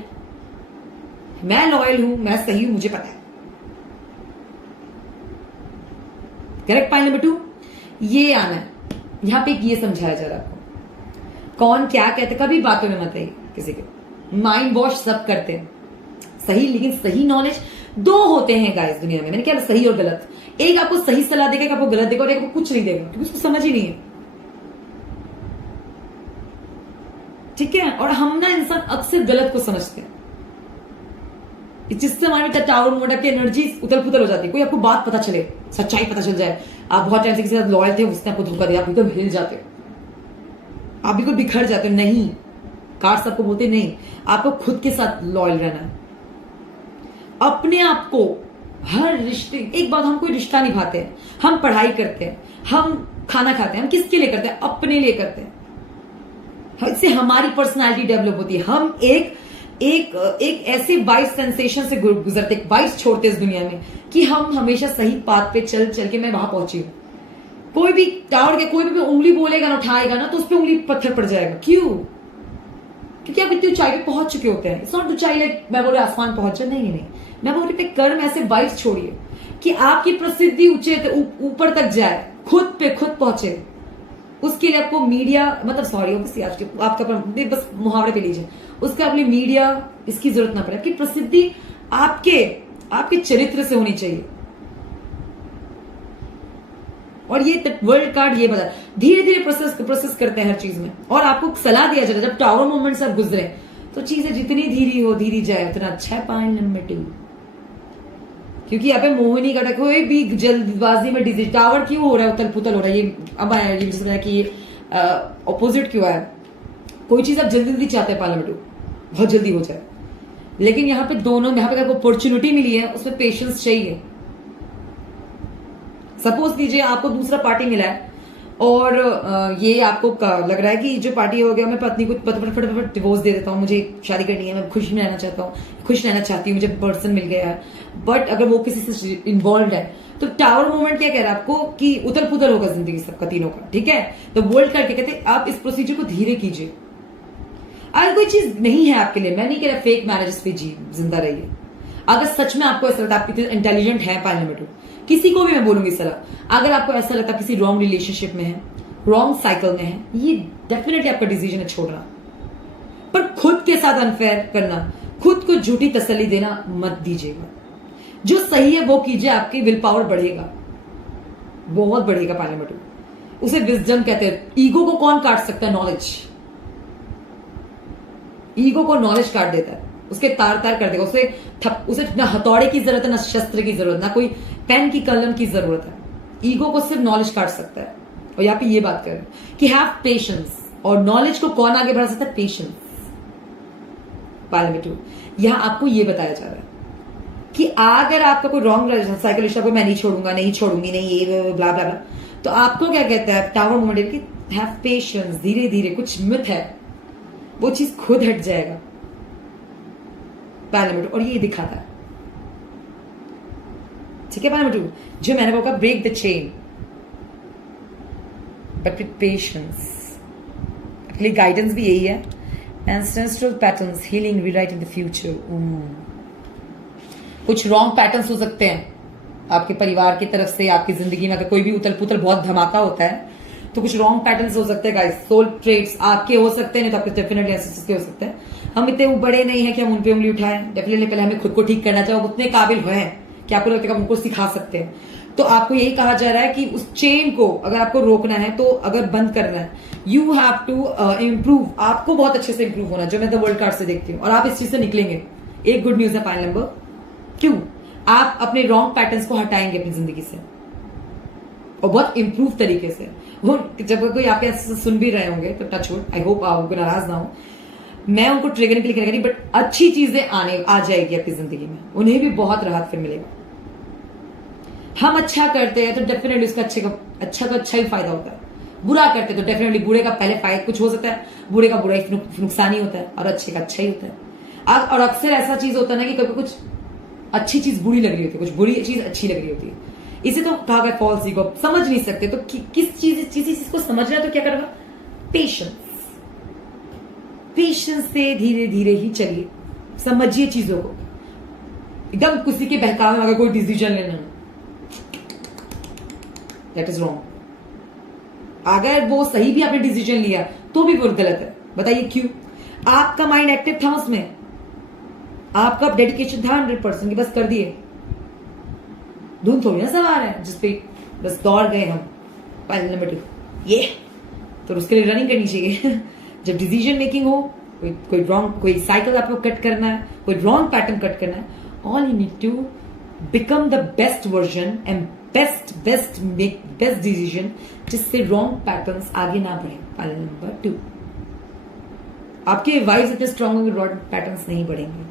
मैं लॉयल हूं, मैं सही हूं, मुझे पता है। करेक्ट। पॉइंट नंबर 2 ये आना है, यहां पे ये समझाया जा रहा है आपको कौन क्या कहते, कभी बातों में मत आइए किसी के। माइंड वॉश सब करते हैं, सही, लेकिन सही नॉलेज 2 होते हैं गाइस दुनिया में। मैंने क्या, सही और गलत। एक आपको सही सलाह देगा, एक आपको गलत देगा, और एक आपको कुछ नहीं देगा क्योंकि उसको समझ ही नहीं है। ठीक है, और हम ना इंसान अक्सर गलत को समझते हैं, जिससे हमारी टावर मोड़ा की एनर्जी उथल पुथल हो जाती है। कोई आपको बात पता चले, सच्चाई पता चल जाए, आप बहुत टाइम से किसी के साथ लॉयल थे, उसने आपको धोखा दिया, आप बिल्कुल हिल जाते हो, आप बिल्कुल बिखर जाते हो। नहीं, कार्ड्स आपको बोलते नहीं, आपको खुद के साथ लॉयल रहना है, अपने आप को। हर रिश्ते, एक बात, हम कोई रिश्ता निभाते हैं, हम पढ़ाई करते हैं, हम खाना खाते हैं, हम किसके लिए करते हैं, अपने लिए करते हैं। इससे हमारी पर्सनालिटी डेवलप होती है। हम एक ऐसे वाइस सेंसेशन से गुजरते, एक वाइस छोड़ते इस दुनिया में कि हम हमेशा सही पाथ पे चल चल के मैं वहां पहुंची हूं। कोई भी टावर के कोई भी उंगली बोलेगा ना, उठाएगा ना, तो उस पर उंगली पत्थर पड़ जाएगा। क्यों? क्योंकि आप इतनी ऊंचाई पे पहुंच चुके होते हैं। इट्स नॉट ऊंचाई लाइक मैं बोल रही आसमान पहुंच जाए, नहीं, मैं बोल रही कर्म ऐसे वाइस छोड़िए कि आपकी प्रसिद्धि ऊपर तक जाए, खुद पे खुद पहुंचे। उसके लिए आपको मीडिया, मतलब सॉरी आपका बस मुहावरे पे लीजिए, उसके अपने मीडिया इसकी जरूरत ना पड़े। आपकी प्रसिद्धि आपके चरित्र से होनी चाहिए। और ये वर्ल्ड कार्ड ये बता धीरे धीरे प्रोसेस करते हैं हर चीज में, और आपको सलाह दिया जाता है जब टावर मूवमेंट से आप गुजरे तो चीजें जितनी धीरी जाए उतना अच्छा है। पॉइंट नंबर 2, क्योंकि यहाँ पे मोहिनी का कोई भी जल्दबाजी में डिजीज टावर क्यों हो रहा है, उथल पुथल हो रहा है, ये अब आया ये जिसमें कि ये ऑपोजिट क्यों आया। कोई चीज आप जल्दी चाहते हैं पार्लियामेंट बहुत जल्दी हो जाए, लेकिन यहाँ पे दोनों यहाँ पे अपॉर्चुनिटी मिली है उसमें पेशेंस चाहिए। सपोज कीजिए आपको दूसरा पार्टी मिला है और ये आपको लग रहा है कि जो पार्टी हो गया मैं पत्नी को फटाफट डिवोर्स दे देता हूँ, मुझे शादी करनी है, मैं खुश रहना चाहता हूँ, खुश रहना चाहती हूँ, मुझे पर्सन मिल गया है। बट अगर वो किसी से इन्वॉल्व है तो टावर मूवमेंट क्या कह रहा है आपको कि उथल पुथल होगा जिंदगी सबका तीनों का, ठीक है। तो वर्ल्ड करके कहते हैं आप इस प्रोसीजर को धीरे कीजिए। अगर कोई चीज नहीं है आपके लिए, मैं नहीं कह रहा फेक मैरिजेस पे जिंदा रहिए। अगर सच में आपको ऐसा लगता है आप इतने इंटेलिजेंट है पार्लियामेंट, किसी को भी मैं बोलूंगी सलाह, अगर आपको ऐसा लगता है किसी रॉन्ग रिलेशनशिप में है, रॉन्ग साइकिल में है, ये डेफिनेटली आपका डिसीजन है छोड़ना। पर खुद के साथ अनफेयर करना, खुद को झूठी तसल्ली देना मत दीजिएगा। जो सही है वो कीजिए, आपकी विल पावर बढ़ेगा, बहुत बढ़ेगा पार्लियामेंट। उसे विजडम कहते हैं। ईगो को कौन काट सकता है? नॉलेज। ईगो को नॉलेज काट देता है, उसके तार कर देगा। उसे ना हथौड़े की जरूरत है, ना शस्त्र की जरूरत, ना कोई पेन की कलम की जरूरत है। ईगो को सिर्फ नॉलेज काट सकता है। और यहाँ पे ये बात करें कि हैव पेशेंस, और नॉलेज को कौन आगे बढ़ा सकता है? पेशेंस। पार्लियामेंट यहां आपको ये बताया जा रहा है कि अगर आपका कोई रॉन्ग साइकिल को मैं नहीं छोड़ूंगा, नहीं छोड़ूंगी, नहीं ये ब्ला ब्ला ब्ला, तो आपको क्या कहता है टावर मूवमेंट की? हैव पेशेंस, धीरे धीरे कुछ मिथ है वो चीज खुद हट जाएगा पार्लियामेंट, और ये दिखाता है, ठीक है। पार्लियामेंट जो मैंने कहा break the chain but with patience. Actually guidance भी यही है। Ancestral patterns, healing, rewriting the future. कुछ रॉन्ग पैटर्न्स हो सकते हैं आपके परिवार की तरफ से, आपकी जिंदगी में अगर कोई भी उथल पुथल बहुत धमाका होता है तो कुछ रॉन्ग पैटर्न्स हो सकते हैं गाइस। सोल ट्रेट्स आपके हो सकते हैं, नहीं तो आपके डेफिनेटली एंसेस्टर्स के हो सकते हैं। हम इतने बड़े नहीं है कि हम उन पे उंगली उठाएं। डेफिनेटली पहले हमें खुद को ठीक करना चाहिए। उतने काबिल हैं कि आपको लगता है कि उनको सिखा सकते हैं। तो आपको यही कहा जा रहा है कि उस चेन को अगर आपको रोकना है, तो अगर बंद करना है, यू हैव टू इम्प्रूव। आपको बहुत अच्छे से इम्प्रूव होना, जो मैं द वर्ल्ड कार्ड से देखती हूँ, और आप इस चीज से निकलेंगे। एक गुड न्यूज है फाइनल नंबर, क्यों? आप अपने रॉन्ग पैटर्न्स को हटाएंगे अपनी जिंदगी से, और बहुत इंप्रूव तरीके से। जब कोई आप सुन भी रहे होंगे तो टच वुड, आई होप आप नाराज ना हो, मैं उनको ट्रिगर के लिए कह रही, बट अच्छी चीजें आ जाएगी आपकी जिंदगी में, उन्हें भी बहुत राहत फिर मिलेगा। हम अच्छा करते हैं तो डेफिनेटली उसका अच्छा ही फायदा होता है। बुरा करते हैं तो डेफिनेटली बुरे का पहले फायदा कुछ हो सकता है, बुरे का बुरा ही नुकसान ही होता है, और अच्छे का अच्छा ही होता है। और अक्सर ऐसा चीज होता है ना कि कभी कुछ अच्छी चीज बुरी लग रही होती है, कुछ बुरी चीज अच्छी लग रही होती है। इसे तो कहा गया फॉल्स ईगो। समझ नहीं सकते तो किस चीज को समझ रहा है तो क्या करेगा? पेशेंस से धीरे धीरे ही चलिए, समझिए चीजों को। एकदम किसी के बहकावे में अगर कोई डिसीजन लेना, दैट इज रॉन्ग। अगर वो सही भी आपने डिसीजन लिया तो भी वो गलत है। बताइए क्यों? आपका माइंड एक्टिव था उसमें, आपका डेडिकेशन था 100% की, बस कर दिए। धुन थोड़ी ना सवार है जिसपे बस दौड़ गए हम। पहले नंबर 2 ये, तो उसके लिए रनिंग करनी चाहिए। जब डिसीजन मेकिंग हो, कोई साइकिल आपको कट करना है, कोई रॉन्ग पैटर्न कट करना है, all you need to become the best version and best decision, जिससे रॉन्ग पैटर्न्स आगे ना बढ़े। पहले नंबर 2 आपके वाइब्स इतने स्ट्रांग होंगे, रॉन्ग पैटर्न्स नहीं बढ़ेंगे।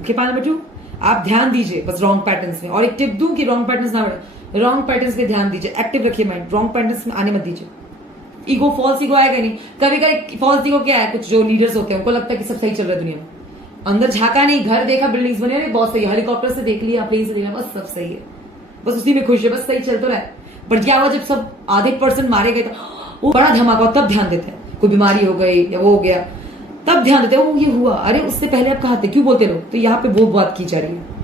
ओके, पहले नंबर 2 आप ध्यान दीजिए बस रॉन्ग पैटर्न्स में। और एक टिप दूं कि रॉन्ग पैटर्न्स ना बढ़े, रॉन्ग पैटर्न्स पे ध्यान दीजिए, एक्टिव रखिए माइंड, रॉन्ग पैटर्न्स में आने मत दीजिए। ईगो, फॉल्स ईगो आएगा नहीं। कभी कभी फॉल्स ईगो क्या है, कुछ जो लीडर्स होते हैं उनको लगता है कि सब सही चल रहा है दुनिया में, अंदर झाका नहीं, घर देखा, बिल्डिंग्स बने, बहुत सही, हेलीकॉप्टर से देख लिया, प्लेन से देखा, बस सब सही है, बस उसी में खुश है, बस सही चल तो रहा है। बट क्या हुआ जब सब आधे % मारे गए तो वो बड़ा धमाका, तब ध्यान देते हैं। कोई बीमारी हो गई या वो हो गया, तब ध्यान देते हैं वो ये हुआ, अरे उससे पहले आप कहा थे, क्यों बोलते लोग? तो यहाँ पे वो बात की जा रही है।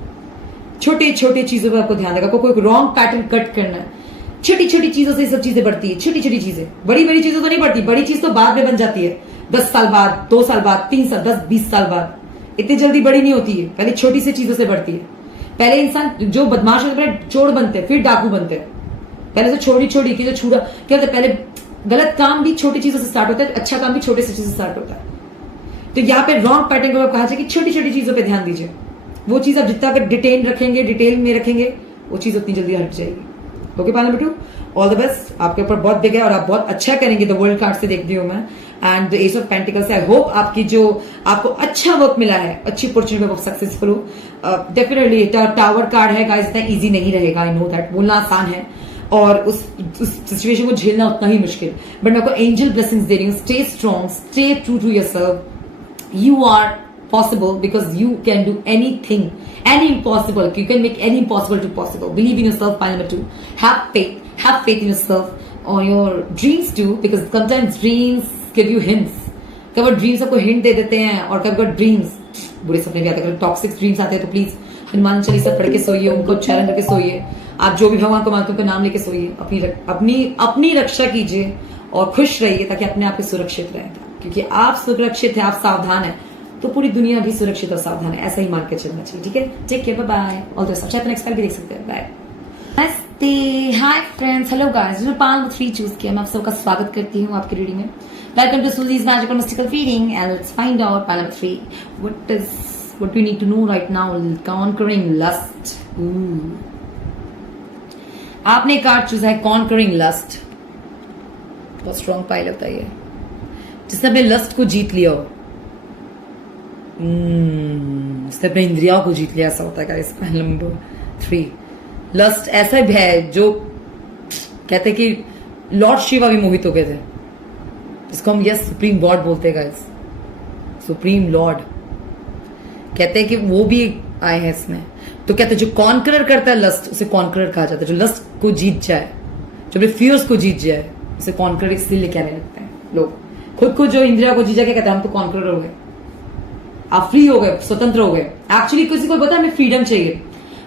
छोटे छोटे चीजों पर आपको ध्यान रखा, कोई रॉन्ग पैटर्न कट करना है। छोटी छोटी चीजों से सब चीजें बढ़ती है, छोटी छोटी चीजें, बड़ी बड़ी चीजें तो नहीं बढ़ती। बड़ी चीज तो बाद में बन जाती है, 10 साल बाद, 2 साल बाद, 3 साल, 10-20 साल बाद। इतनी जल्दी बड़ी नहीं होती है, पहले छोटी सी चीजों से बढ़ती है। पहले इंसान जो बदमाश होते हैं पहले चोर बनते हैं, फिर डाकू बनते हैं। पहले तो छोटी छोटी की जो छुरा क्या होता है, पहले गलत काम भी छोटी चीजों से स्टार्ट होता है, अच्छा काम भी छोटे से चीज से स्टार्ट होता है। तो यहाँ पे रॉन्ग पैटर्न को कहा जाए कि छोटी छोटी चीजों पे ध्यान दीजिए। वो चीज आप जितना डिटेन रखेंगे, डिटेल में रखेंगे, वो चीज उतनी जल्दी हट जाएगी। Okay pile number 2, all the best. आपके ऊपर बहुत बिग है और आप बहुत अच्छा करेंगे। द वर्ल्ड कार्ड से देखती हूँ मैं, and the S of pentacle से आई होप आपकी जो आपको अच्छा वर्क मिला है, अच्छी अपॉर्चुनिटी में सक्सेसफुल हो। डेफिनेटली टावर कार्ड है गाइस, इतना इजी नहीं रहेगा, आई नो दैट। बोलना आसान है और उस सिचुएशन को झेलना उतना ही मुश्किल, बट मैं आपको एंजल ब्लेसिंग्स दे रही हूँ। Stay strong, stay true to yourself. You are possible because you can do anything, any impossible. You can make any impossible to possible. Believe in yourself. Point number 2. Have faith in yourself or your dreams too, because sometimes dreams give you hints. कभी ड्रीम्स आपको हिंट दे देते हैं और कभी ड्रीम्स बुरे सपने भी आते हैं। टॉक्सिक ड्रीम्स आते हैं तो प्लीज हनुमान चालीसा पढ़ के सोइए, उनको उच्चारण करके सोइए। आप जो भी भगवान को मानते हैं उनका नाम लेके सोइए। अपनी रक्षा कीजिए और खुश रहिए ताकि अपने आप सुरक्षित रहें। क्योंकि आप सुरक्षित हैं, आप सावधान हैं, तो पूरी दुनिया भी सुरक्षित और सावधान है। ऐसा ही मान के चलना चाहिए। ठीक है, take care, bye bye. All the best. अच्छा, नेक्स्ट भी देख सकते हैं। बाय। नमस्ते, हाय फ्रेंड्स, हेलो गाइस। जो पाल नंबर 3 चूज किया, मैं आप सबका स्वागत करती हूँ आपकी रीडिंग में। Welcome to Suzie's magical mystical reading and let's find out pile number 3 what we need to know right now. Conquering lust. आपने कार्ड चूजा है कॉन्करिंग लस्ट। बहुत स्ट्रॉन्ग पाइल होता है ये, जिसने अपने लस्ट को जीत लिया हो, जिसने अपने इंद्रियों को जीत लिया, ऐसा होता है गाइस। नंबर 3 लस्ट ऐसा है जो कहते हैं कि लॉर्ड शिवा भी मोहित हो गए थे, जिसको हम यस सुप्रीम गॉड बोलते हैं गाइस। सुप्रीम लॉर्ड कहते हैं कि वो भी आए हैं इसमें। तो कहते हैं जो कॉन्करर करता है लस्ट, उसे कॉन्करर कहा जाता है। जो लस्ट को जीत जाए, जो अपने फियर्स को जीत जाए, उसे कॉन्करर इसलिए कहने लगते हैं लोग। खुद को जो इंद्रिया को जीजा, क्या कहते हैं, हम तो कॉन्करर हो गए, आप फ्री हो गए, स्वतंत्र हो गए। एक्चुअली किसी को पता है हमें फ्रीडम चाहिए।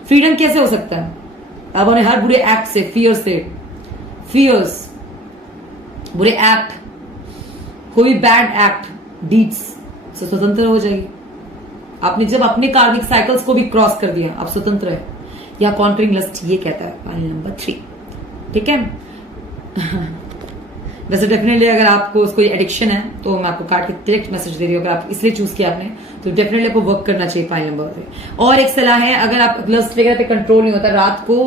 फ्रीडम कैसे हो सकता है? अब उन्हें हर बुरे एक्ट से, फियर्स, बुरे एक्ट, कोई बैड एक्ट, डीड्स से स्वतंत्र हो जाएगी। आपने जब अपने कार्मिक साइकिल्स को भी क्रॉस कर दिया, आप स्वतंत्र है। या कॉन्करिंग लस्ट ये कहता है पाइल नंबर 3। ठीक है। वैसे डेफिनेटली अगर आपको कोई एडिक्शन है तो मैं आपको कार्ड के डायरेक्ट मैसेज दे रही हूँ। अगर आप इसलिए चूज किया आपने तो डेफिनेटली आपको वर्क करना चाहिए पाइल नंबर 3। और एक सलाह है, अगर आप लस्ट वगैरह पे कंट्रोल नहीं होता, रात को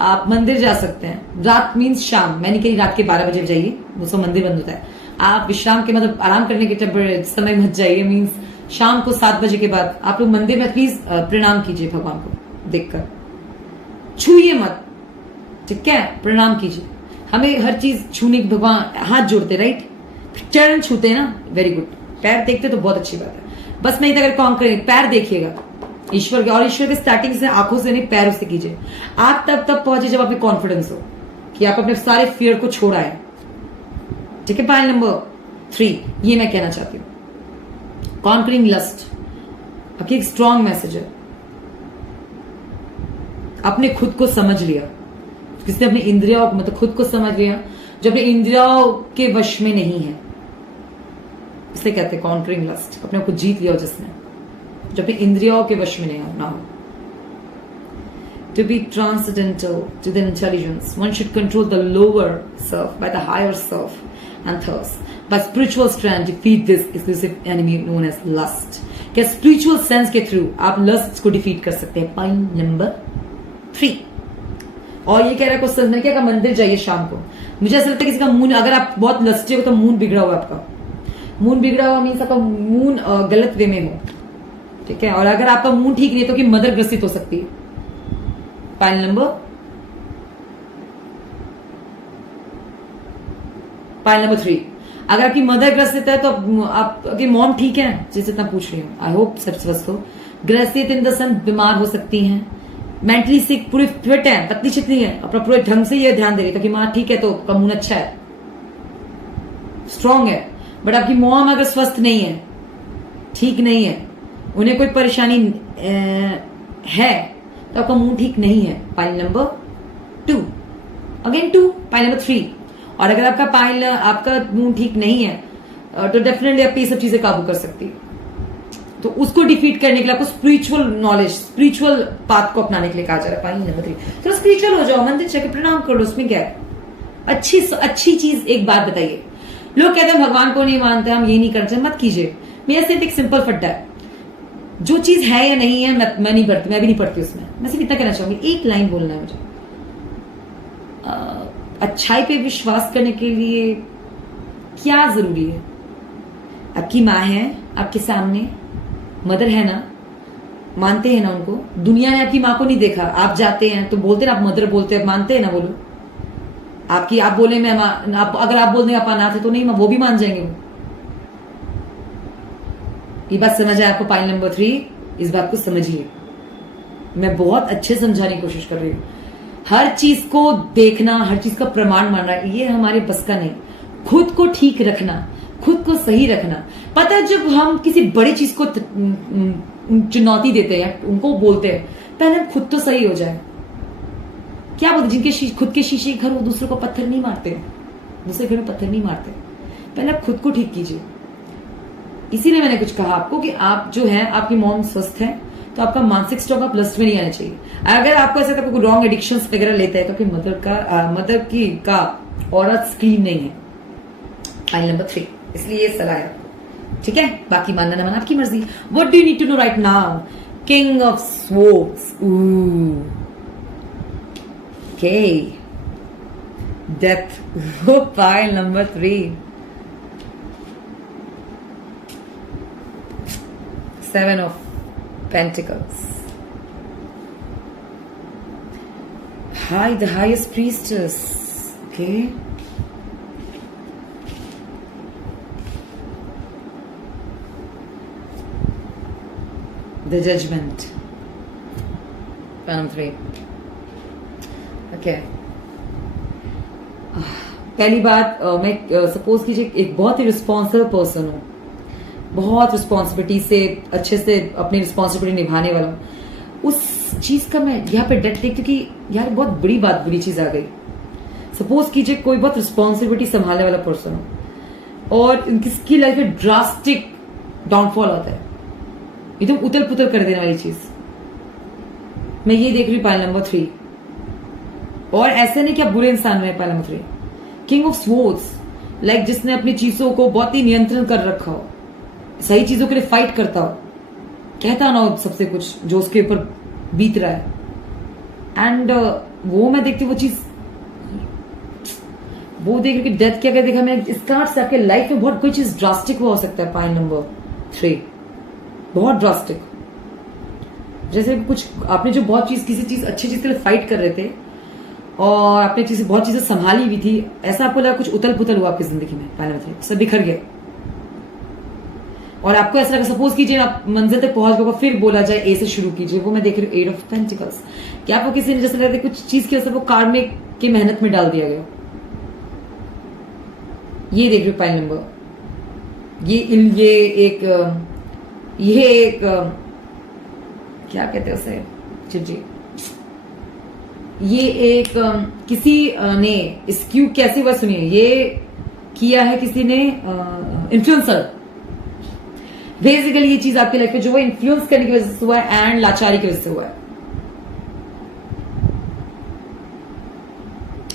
आप मंदिर जा सकते हैं। रात मीन्स शाम, मैंने कही रात के 12 बजे जाइए, उसको मंदिर बंद होता है। आप विश्राम के मतलब आराम करने के समय मत जाइए, मीन्स शाम को 7 बजे के बाद आप लोग मंदिर में प्लीज प्रणाम कीजिए भगवान को देखकर, छूइए मत। ठीक है, प्रणाम कीजिए। हमें हर चीज छूने की, भगवान हाथ जोड़ते राइट, चरण छूते हैं ना, वेरी गुड। पैर देखते तो बहुत अच्छी बात है। बस नहीं तो अगर कॉन्कर पैर देखिएगा ईश्वर के, और ईश्वर के स्टार्टिंग से आंखों से नहीं, पैरों से कीजिए। आप तब पहुंचे जब आपके कॉन्फिडेंस हो कि आप अपने सारे फियर को छोड़ा है। ठीक है, पाइल नंबर 3 ये मैं कहना चाहती हूँ। कॉन्करिंग लस्ट आपकी एक स्ट्रॉन्ग मैसेज है। आपने खुद को समझ लिया, किसने अपने इंद्रियों मतलब खुद को समझ लिया, जो अपने इंद्रियों के वश में नहीं है, इसे कहते हैं कॉन्करिंग लस्ट। अपने को जीत लिया जिसने, जो अपने इंद्रियों के वश में नहीं ना हो। To be transcendental to the intelligence, one should control the lower self by the higher self, and thus by spiritual strength defeat this exclusive enemy known as lust. क्या स्पिरिचुअल सेंस के थ्रू आप लस्ट को डिफीट कर सकते हैं। Point number 3। और ये कह रहा है कुछ समझ में क्या, मंदिर जाइए शाम को। मुझे ऐसा लगता है किसी का मून, अगर आप बहुत लस्टी हो तो मून बिगड़ा हुआ, आपका मून बिगड़ा हुआ मीन्स आपका मून गलत वे में हो। ठीक है, और अगर आपका मून ठीक नहीं है तो कि मदर ग्रसित हो सकती है। पाइल नंबर 3, अगर आपकी मदर ग्रसित है तो आपकी मॉम ठीक है, जिससे इतना पूछ रही हूँ। आई होप सब स्वस्थ हो। ग्रसित इन द सेंस बीमार हो सकती हैं, मेंटली सिक, पूरी फिट है, पतली छितली है, अपना पूरे ढंग से ये ध्यान दे रही है, तो कि माँ ठीक है तो आपका मून अच्छा है, स्ट्रांग है। बट आपकी मॉम अगर स्वस्थ नहीं है, ठीक नहीं है, उन्हें कोई परेशानी है, तो आपका मून ठीक नहीं है। Pile number 2 again 2, pile number 3। और अगर आपका मून ठीक नहीं है तो डेफिनेटली आप ये सब चीजें काबू कर सकती है। तो उसको डिफीट करने के लिए आपको स्पिरिचुअल नॉलेज, स्पिरिचुअल पाथ को अपनाने के लिए कहा जा रहा है। पानी नंबर 3, तो स्पिरिचुअल हो जाओ, मंदिर जाके प्रणाम कर लो, उसमें क्या है। अच्छी चीज। एक बात बताइए, लोग कहते हैं भगवान को नहीं मानते, हम ये नहीं करते, मत कीजिए। मेरा सिर्फ एक सिंपल फड्डा है, जो चीज है या नहीं है मैं नहीं पढ़ती, मैं भी नहीं पढ़ती उसमें। मैं सिर्फ इतना कहना चाहूंगी, एक लाइन बोलना है मुझे, अच्छाई पे विश्वास करने के लिए क्या जरूरी है। आपकी माँ है आपके सामने, मदर है ना, मानते हैं ना उनको। दुनिया ने आपकी माँ को नहीं देखा, आप जाते हैं तो बोलते ना, आप मदर बोलते हैं, मानते हैं ना। बोलो आपकी, आप बोले मैं अगर आप बोल देंगे आप अनाथ है तो नहीं, वो भी मान जाएंगे। वो ये बात समझ आए आपको? पॉइंट नंबर 3, इस बात को समझिए। मैं बहुत अच्छे समझाने की कोशिश कर रही हूँ। हर चीज को देखना, हर चीज का प्रमाण मानना, ये हमारे बस का नहीं। खुद को ठीक रखना, खुद को सही रखना। पता है, जब हम किसी बड़ी चीज को चुनौती देते हैं, उनको बोलते हैं पहले हम खुद तो सही हो जाए। क्या बोलते, जिनके खुद के शीशे घर, वो दूसरों को पत्थर नहीं मारते, दूसरे घर में पत्थर नहीं मारते। पहले आप खुद को ठीक कीजिए। इसीलिए मैंने कुछ कहा आपको कि आप जो है, आपकी मॉम स्वस्थ है तो आपका मानसिक स्ट्रोक आप प्लस में नहीं आना चाहिए। अगर आपको ऐसा कोई रॉन्ग एडिक्शंस वगैरह लेता है तो आपकी मदर का औरत स्क्रीन नहीं है। पॉइंट नंबर 3, इसलिए ये सलाह है आपको, ठीक है। बाकी मानना ना मानना आपकी मर्जी। What do you need to know right now? King of swords, okay, death, pile number 3, 7 of Pentacles, the highest priestess, okay, the judgment, number 3, okay। पहली बात, मैं सपोज कीजिए एक बहुत ही रिस्पॉन्सिबल पर्सन हूँ, बहुत रिस्पॉन्सिबिलिटी से अच्छे से अपनी रिस्पॉन्सिबिलिटी निभाने वाला हूँ। उस चीज का मैं यहाँ पे डेथ देखती हूँ कि यार बहुत बड़ी बात, बुरी चीज आ गई। सपोज कीजिए कोई बहुत रिस्पॉन्सिबिलिटी संभालने वाला पर्सन हो और किसकी लाइफ में ड्रास्टिक डाउनफॉल आता है, एकदम उतल पुतल कर देने वाली चीज। मैं ये देख रही हूँ पॉइंट नंबर 3। और ऐसे नहीं कि आप बुरे इंसान में। Point number 3, king of swords, like जिसने अपनी चीजों को बहुत ही नियंत्रण कर रखा हो, सही चीजों के लिए फाइट करता हो, कहता ना हो सबसे कुछ जो उसके ऊपर बीत रहा है। एंड वो मैं देखती हूँ, वो चीज वो देख रही कि डेथ क्या क्या देखा मैं, इसका से आपके लाइफ में बहुत कोई चीज ड्रास्टिक हुआ हो सकता है। पॉइंट नंबर 3, बहुत ड्रास्टिक। जैसे कुछ आपने जो बहुत चीज, किसी चीज अच्छी चीज के लिए फाइट कर रहे थे और आपने चीज बहुत चीजें संभाली भी थी, ऐसा आपको लगा कुछ उतल पुतल हुआ आपकी जिंदगी में। पॉइंट नंबर 3, सब बिखर गया और आपको ऐसा लगा, सपोज कीजिए आप मंजिल तक पहुंच गए, फिर बोला जाए ए से शुरू कीजिए। वो मैं देख रही हूँ 8 ऑफ पेंटिकल्स। क्या आपको किसी ने जैसे लगता है कुछ चीज की वजह से वो कार्मिक की मेहनत में डाल दिया गया, ये देख रही हूँ पॉइंट नंबर। ये एक क्या कहते हैं उसे, जी, ये एक किसी ने इसक्यू कैसी बात सुनिए, ये किया है किसी ने, इन्फ्लुएंसर। बेसिकली ये चीज आपकी लाइफ में जो है इन्फ्लुएंस करने की वजह से हुआ है एंड लाचारी की वजह से हुआ है।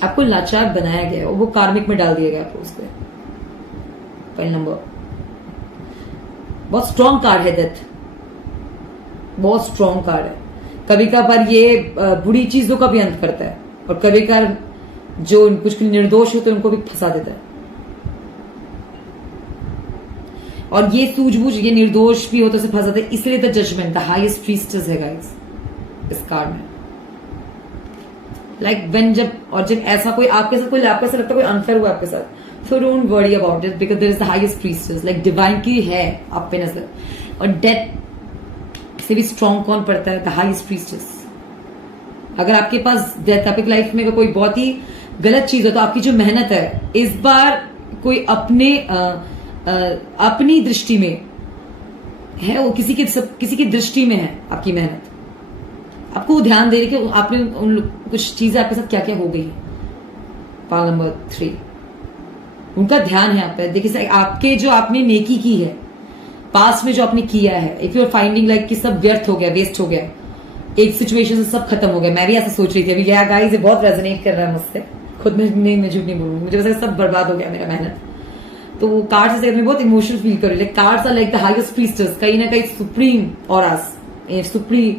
आपको लाचार बनाया गया है और वो कार्मिक में डाल दिया गया आपको उसको। पॉइंट नंबर, बहुत स्ट्रॉन्ग कार्ड है डेथ, बहुत स्ट्रॉन्ग कार्ड है। कभी कभार ये बुरी चीजों का भी अंत करता है और कभी कभार जो कुछ निर्दोष होते हैं उनको भी फंसा देता है। और ये सूझबूझ, ये निर्दोष भी होते से फंसाते हैं, इसलिए the judgement, the highest priestess है गाइस इस कार्ड में। लाइक व्हेन जब ऐसा कोई आपके साथ, कोई आपको ऐसा लगता है कोई अनफेयर हुआ आपके साथ, so don't worry about it because there is the highest priestess, like divine की है आप पे नजर। और डेथ से भी स्ट्रॉन्ग कौन पड़ता है? The highest priestess. अगर आपके पास डेथ, आपकी लाइफ में कोई बहुत ही गलत चीज हो तो आपकी जो मेहनत है इस बार कोई अपनी दृष्टि में है, वो किसी की दृष्टि में है आपकी मेहनत। आपको ध्यान दे रही कि आपने कुछ चीजें आपके साथ क्या क्या हो गई। पॉइंट नंबर 3, उनका ध्यान है आप पे। देखिए आपके जो आपने नेकी की है, पास्ट में जो आपने किया है, if you are finding like कि सब व्यर्थ हो गया, वेस्ट हो गया, एक सिचुएशन से सब खत्म हो गया। मैं भी ऐसा सोच रही थी अभी, यार गाइस ये बहुत रेजोनेट कर रहा है मुझसे, खुद में नहीं, मैं झूठ नहीं बोलूंगी, मुझे वैसे सब बर्बाद हो गया मेरा मेहनत। तो कार्ड्स से मैं बहुत इमोशनल फील कर रही हूँ। Cards are like the highest priestess, कहीं ना कहीं सुप्रीम ऑरास, सुप्रीम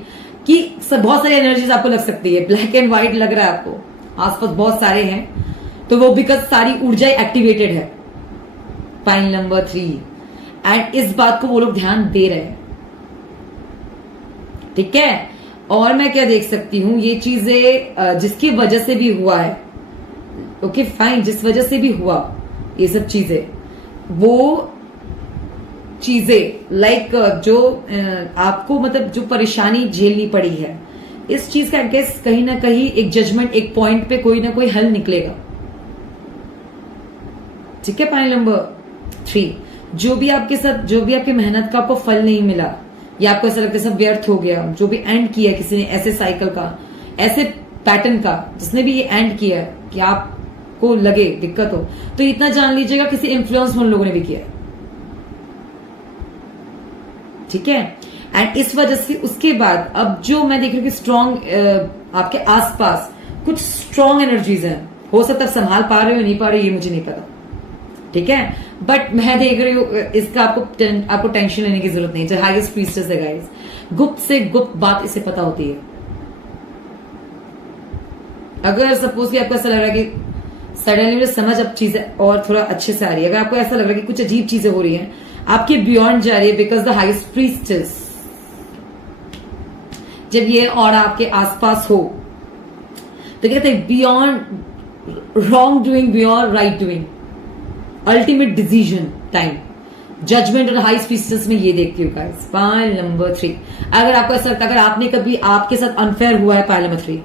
की बहुत सारी एनर्जीज आपको लग सकती है। ब्लैक एंड व्हाइट लग रहा है आपको, आसपास बहुत सारे हैं, तो वो बिकॉज सारी ऊर्जा एक्टिवेटेड है। पाइल नंबर 3, एंड इस बात को वो लोग ध्यान दे रहे हैं, ठीक है। और मैं क्या देख सकती हूँ, ये चीजें जिसकी वजह से भी हुआ है, ओके फाइन, जिस वजह से भी हुआ ये सब चीजें, वो चीजें लाइक जो आपको मतलब जो परेशानी झेलनी पड़ी है, इस चीज का गेस कहीं ना कहीं एक जजमेंट, एक पॉइंट पे कोई ना कोई हल निकलेगा, ठीक है। पॉइंट नंबर 3, जो भी आपके साथ, जो भी आपकी मेहनत का आपको फल नहीं मिला, या आपको ऐसा लगता है सब व्यर्थ हो गया, जो भी एंड किया किसी ने ऐसे साइकिल का, ऐसे पैटर्न का, जिसने भी ये एंड किया कि आपको लगे दिक्कत हो, तो इतना जान लीजिएगा किसी इन्फ्लुएंस उन लोगों ने भी किया है, ठीक है। एंड इस वजह से उसके बाद अब जो मैं देख रही हूँ कि स्ट्रॉन्ग आपके आसपास कुछ स्ट्रॉन्ग एनर्जीज हैं, हो सकता है संभाल पा रहे हो नहीं पा रहे, ये मुझे नहीं पता, ठीक है। बट मैं देख रही हूँ इसका आपको टेंशन लेने की जरूरत नहीं। जो हाईएस्ट प्रीस्टेस है गाइस, गुप्त से गुप्त बात इसे पता होती है। अगर सपोज कि आपको ऐसा लग रहा है कि सडनली मुझे समझ अब चीजें और थोड़ा अच्छे से आ रही है, अगर आपको ऐसा लग रहा है कि कुछ अजीब चीजें हो रही हैं, आपके बियॉन्ड जा रही है, बिकॉज द हाईएस्ट प्रीस्टेस जब ये और आपके आसपास हो, तो कहते हैं beyond wrong doing, beyond right doing, ultimate decision time, judgement और हाई प्रीस्टेस में ये देखती हूँ गाइस। पाइल नंबर 3, अगर आपको ऐसा लगता है अगर आपने कभी आपके साथ अनफेयर हुआ है, pile number 3,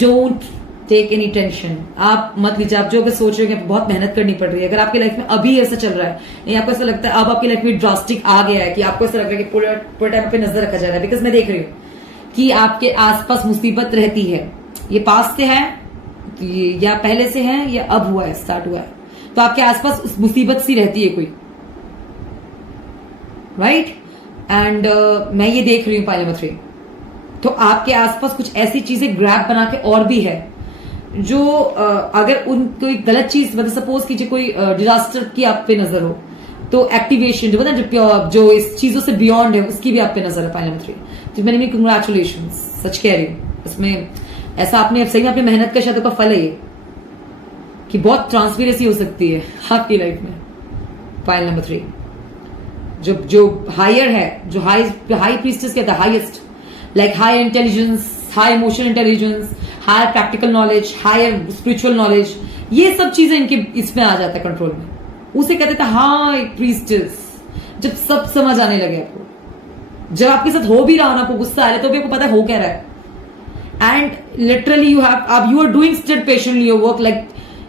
don't take any tension, आप मत लीजिए। आप जो अगर सोच रहे हो कि बहुत मेहनत करनी पड़ रही है, अगर आपकी लाइफ में अभी ऐसा चल रहा है, नहीं आपको ऐसा लगता है अब आपकी लाइफ में ड्रास्टिक आ गया है कि आपको ऐसा लग रहा है कि पूरे टाइम पे नजर रखा जा रहा है, बिकॉज मैं देख रही हूँ कि आपके आसपास मुसीबत रहती है, ये पास से है या पहले से है या अब हुआ है, स्टार्ट हुआ है, तो आपके आसपास उस मुसीबत सी रहती है कोई, राइट। एंड मैं ये देख रही हूं पाइल नंबर 3, तो आपके आसपास कुछ ऐसी चीजें ग्रैब बना के और भी है जो अगर उन कोई गलत चीज, मतलब सपोज कीजिए कोई डिजास्टर की आप पे नजर हो, तो एक्टिवेशन जो मतलब जो इस चीजों से बियॉन्ड है उसकी भी आप पे नजर है। पाइल नंबर 3, तो मैंने भी कंग्रेचुलेशन, सच कह रही हूँ, इसमें ऐसा आपने सही में अपनी मेहनत का शायद का फल है ये, कि बहुत ट्रांसपेरेंसी हो सकती है आपकी लाइफ में। पाइल नंबर 3, जो हायर है, जो हाई प्रीस्टेस कहता है, highest, like high intelligence, high emotional intelligence, higher practical knowledge, higher spiritual knowledge, ये सब चीजें इनके इसमें आ जाता है कंट्रोल में, उसे कहते थे हाई प्रीस्टेस। जब सब समझ आने लगे आपको, जब आपके साथ हो भी रहा हो ना, आपको गुस्सा आ रहा है, तो भी आपको पता है हो क्या रहा है, and literally you are doing still patiently your work, like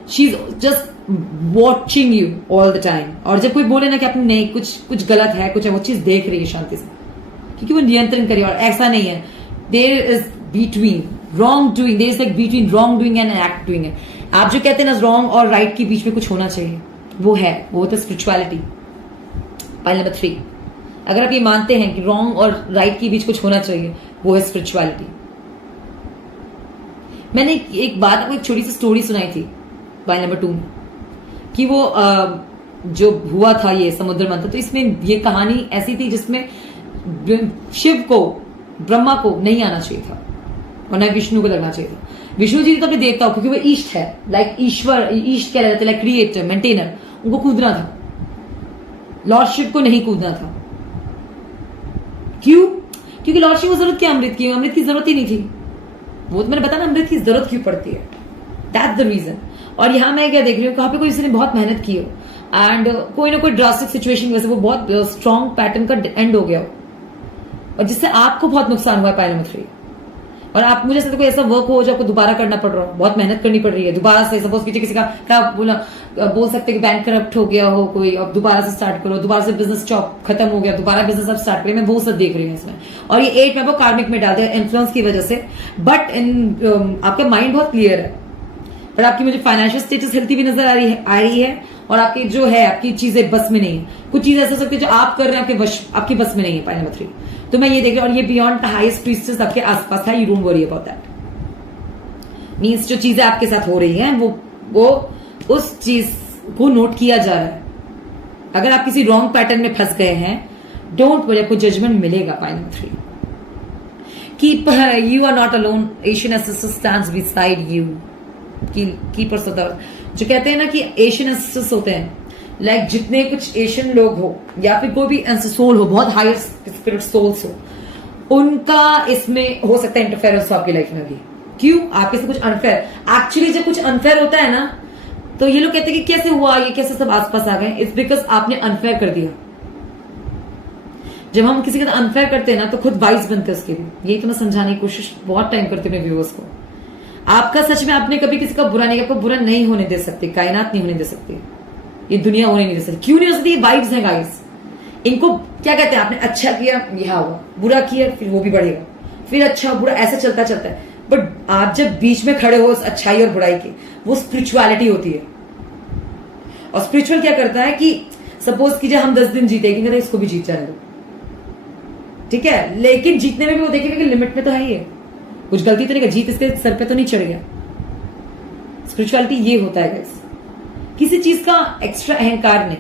she is just watching you all the time. और जब कोई बोले ना कि आपने नहीं कुछ गलत है, कुछ है, वो चीज देख रही है शांति से, क्योंकि वो नियंत्रण करिए। और ऐसा नहीं है, there is between wrong doing, there is like between wrong doing and act doing है। आप जो कहते हैं ना रॉन्ग और राइट के बीच में कुछ होना चाहिए, वो है, वो तो स्पिरिचुअलिटी। पाइल नंबर 3, अगर आप ये मानते हैं कि रॉन्ग और राइट के बीच कुछ होना चाहिए, वो है स्पिरिचुअलिटी। मैंने एक बात आपको एक छोटी सी स्टोरी सुनाई थी पाइल नंबर 2 में, कि वो जो हुआ था ये समुद्र मंथन, तो इसमें ये कहानी ऐसी थी जिसमें शिव को, ब्रह्मा को नहीं आना चाहिए था और न विष्णु को लगना चाहिए था। विष्णु जी तो अपने देवता, क्योंकि वो ईस्ट है, लाइक ईश्वर, ईस्ट क्या रहते, लाइक क्रिएटर, मेंटेनर, उनको कूदना था, लॉर्ड शिव को नहीं कूदना था। क्यों? क्योंकि लॉर्ड शिव को जरूरत क्या अमृत की? अमृत की जरूरत ही नहीं थी। वो तो मैंने बताया ना, अमृत की जरूरत क्यों पड़ती है, दैट्स द रीजन। और यहां मैं क्या देख रही हूँ, कहां पे कोई ने बहुत मेहनत की हो एंड कोई ना कोई ड्रास्टिक सिचुएशन की वजह से वो बहुत स्ट्रॉन्ग पैटर्न का एंड हो गया हो, और जिससे आपको बहुत नुकसान हुआ है पाइल नंबर 3। और आप मुझे ऐसा कोई ऐसा वर्क हो जो आपको दोबारा करना पड़ रहा हो, बहुत मेहनत करनी पड़ रही है दोबारा से, सपोज कीजिए किसी का बोल सकते हैं कि बैंक करप्ट हो गया हो कोई, अब दोबारा से स्टार्ट करो, दोबारा से बिजनेस जॉब खत्म हो गया, दोबारा बिजनेस अब स्टार्ट करें, मैं वो सब देख रही हूँ इसमें। और ये 8 में वो कार्मिक में डालते हैं इन्फ्लुएंस की वजह से, बट आपका माइंड बहुत क्लियर है पर आपकी मुझे फाइनेंशियल स्टेटस हेल्थी भी नजर आ रही है और आपकी जो है आपकी चीजें बस में नहीं है। कुछ चीजें ऐसे हो सकती है जो आप कर रहे हैं आपकी बस में नहीं है। पॉइंट नंबर 3, तो मैं ये देख रही हूँ और ये बियॉन्ड द हाईएस्ट प्रीस्टेस आपके आसपास है। You don't worry about that. Means जो चीजें आपके साथ हो रही है वो उस चीज को नोट किया जा रहा है। अगर आप किसी रॉन्ग पैटर्न में फंस गए हैं, डोंट वरी, आपको जजमेंट मिलेगा। Point number 3, keep you are not alone, Asian ancestor stands beside you. Keepers होता है जो कहते हैं ना कि एशियन एंसेस्टर्स होते हैं, लाइक जितने कुछ एशियन लोग हो या फिर कोई भी सोल हो, बहुत हायर स्पिरिट सोल्स हो, उनका इसमें हो सकता है इंटरफेरेंस आपकी लाइफ में भी। क्यों? आपके से कुछ अनफेयर, एक्चुअली जब कुछ अनफेयर होता है ना, तो ये लोग कहते हैं कि कैसे हुआ, ये कैसे सब आसपास आ गए। इट्स बिकॉज आपने अनफेयर कर दिया। जब हम किसी के साथ अनफेयर करते हैं ना, तो खुद वाइस बनते हैं उसके भी। यही तो मैं समझाने की कोशिश बहुत टाइम करती हूँ अपने व्यूअर्स को। आपका सच में आपने कभी किसी का बुरा नहीं, आपको बुरा नहीं होने दे सकते, कायनात नहीं होने दे सकती, ये दुनिया होने नहीं दे सकती। क्यों नहीं हो सकती? ये वाइब्स हैं गाइस। इनको क्या कहते हैं? आपने अच्छा किया, यह हुआ, बुरा किया, फिर वो भी बढ़ेगा, फिर अच्छा बुरा, ऐसे चलता चलता है। बट आप जब बीच में खड़े हो अच्छाई और बुराई के, वो स्पिरिचुअलिटी होती है। और स्पिरिचुअल क्या करता है कि सपोज कीजिए हम 10 दिन जीते, कि इसको भी जीत जाने दो, ठीक है, लेकिन जीतने में भी वो देखेगा कि लिमिट में तो है, ये कुछ गलती तो नहीं, जीत इसके सर पे तो नहीं चढ़ गया। स्पिरिचुअलिटी ये होता है गाइस, किसी चीज का एक्स्ट्रा अहंकार नहीं,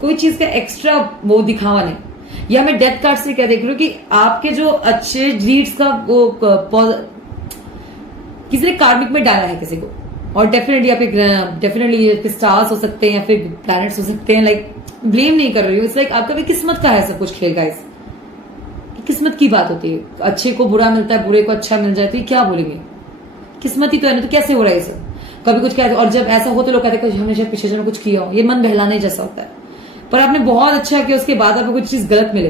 कोई चीज का एक्स्ट्रा वो दिखावा नहीं। या मैं डेथ कार्ड से क्या देख रही हूँ कि आपके जो अच्छे डीड्स का वो किसी ने कार्मिक में डाला है किसी को, और डेफिनेटली स्टार्स हो सकते हैं या फिर प्लैनेट्स हो सकते हैं। लाइक ब्लेम नहीं कर रही हूँ, इट्स लाइक आपका भी किस्मत का है सब कुछ खेल गाइस। किस्मत की बात होती है, अच्छे को बुरा मिलता है, बुरे को अच्छा मिल जाए, तो ये क्या बोलेंगे? किस्मत ही तो है ना, तो कैसे हो रहा है ये सब? कभी कुछ कहते, और जब ऐसा हो तो लोग कहते हैं हमेशा पीछे जब कुछ किया हो, ये मन बहलाने जैसा होता है। पर आपने बहुत अच्छा किया, उसके बाद आपको कुछ चीज गलत मिले,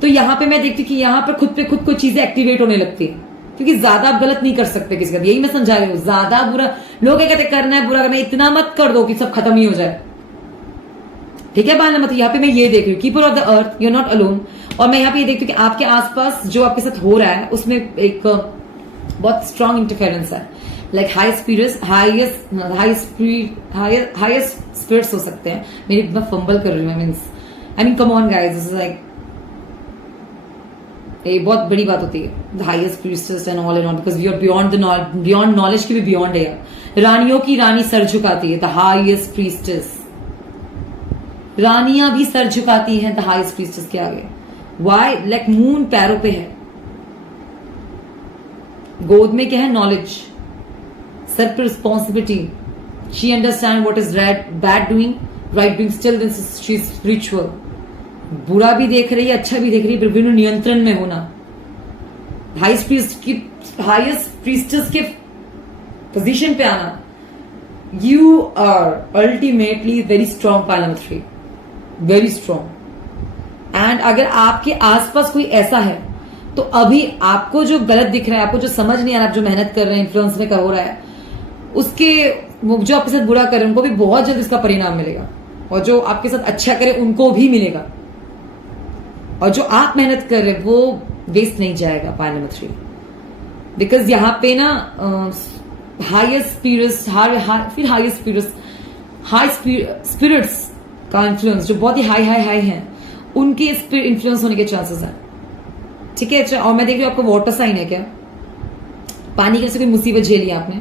तो यहाँ पे मैं देखती हूँ कि यहाँ पर खुद को चीजें एक्टिवेट होने लगती है, क्योंकि ज्यादा आप गलत नहीं कर सकते किसी का। यही मैं समझा रही हूँ, ज्यादा बुरा लोग क्या कहते करना है, बुरा करना है, इतना मत कर दो कि सब खत्म ही हो जाए, ठीक है? बाल मत। यहाँ पे मैं ये देख रही हूँ, keeper of the earth, you are not alone. और मैं यहाँ पे ये देखती हूँ कि आपके आसपास जो आपके साथ हो रहा है, उसमें एक बहुत स्ट्रॉन्ग इंटरफेरेंस है। लाइक हाईएस्ट स्पिरिट्स हो सकते हैं। मेरी मैं फंबल कर रही हूँ, I mean come on guys, this is like ये बहुत बड़ी बात होती है, the highest priestess and all and all, because we are beyond knowledge की भी बियॉन्ड है यार। रानियों की रानी सर झुकाती है, द हाईएस्ट प्रीस्टेस। रानियां भी सर झुकाती हैं द हाईएस्ट प्रीस्टेस के आगे। वाई? लाइक मून पैरों पे है, गोद में क्या है? नॉलेज, सर पे responsibility. She understand what is bad doing, right doing, still this she is spiritual. बुरा भी देख रही है, अच्छा भी देख रही है, पर बिना नियंत्रण में होना। हाईएस्ट प्रीस्टेस के पोजीशन पे आना, you are ultimately very strong. Point number 3, very strong. And अगर आपके आसपास कोई ऐसा है, तो अभी आपको जो गलत दिख रहा है, आपको जो समझ नहीं आ रहा, आप जो मेहनत कर रहे हैं, इन्फ्लुएंस में हो रहा है, उसके जो आपके साथ बुरा कर रहे हैं उनको भी बहुत जल्द इसका परिणाम मिलेगा, और जो आपके साथ अच्छा करे उनको भी मिलेगा, और जो आप मेहनत कर रहे हैं वो वेस्ट नहीं जाएगा। पॉइंट नंबर 3, बिकॉज यहाँ पे ना हाईएस्ट स्पिरिट्स का इन्फ्लुएंस जो बहुत ही हाई हैं, उनके इन्फ्लुएंस होने के चांसेस हैं, ठीक है? अच्छा, और मैं देख रही हूँ आपको वाटर साइन है क्या? पानी की कोई मुसीबत झेली आपने,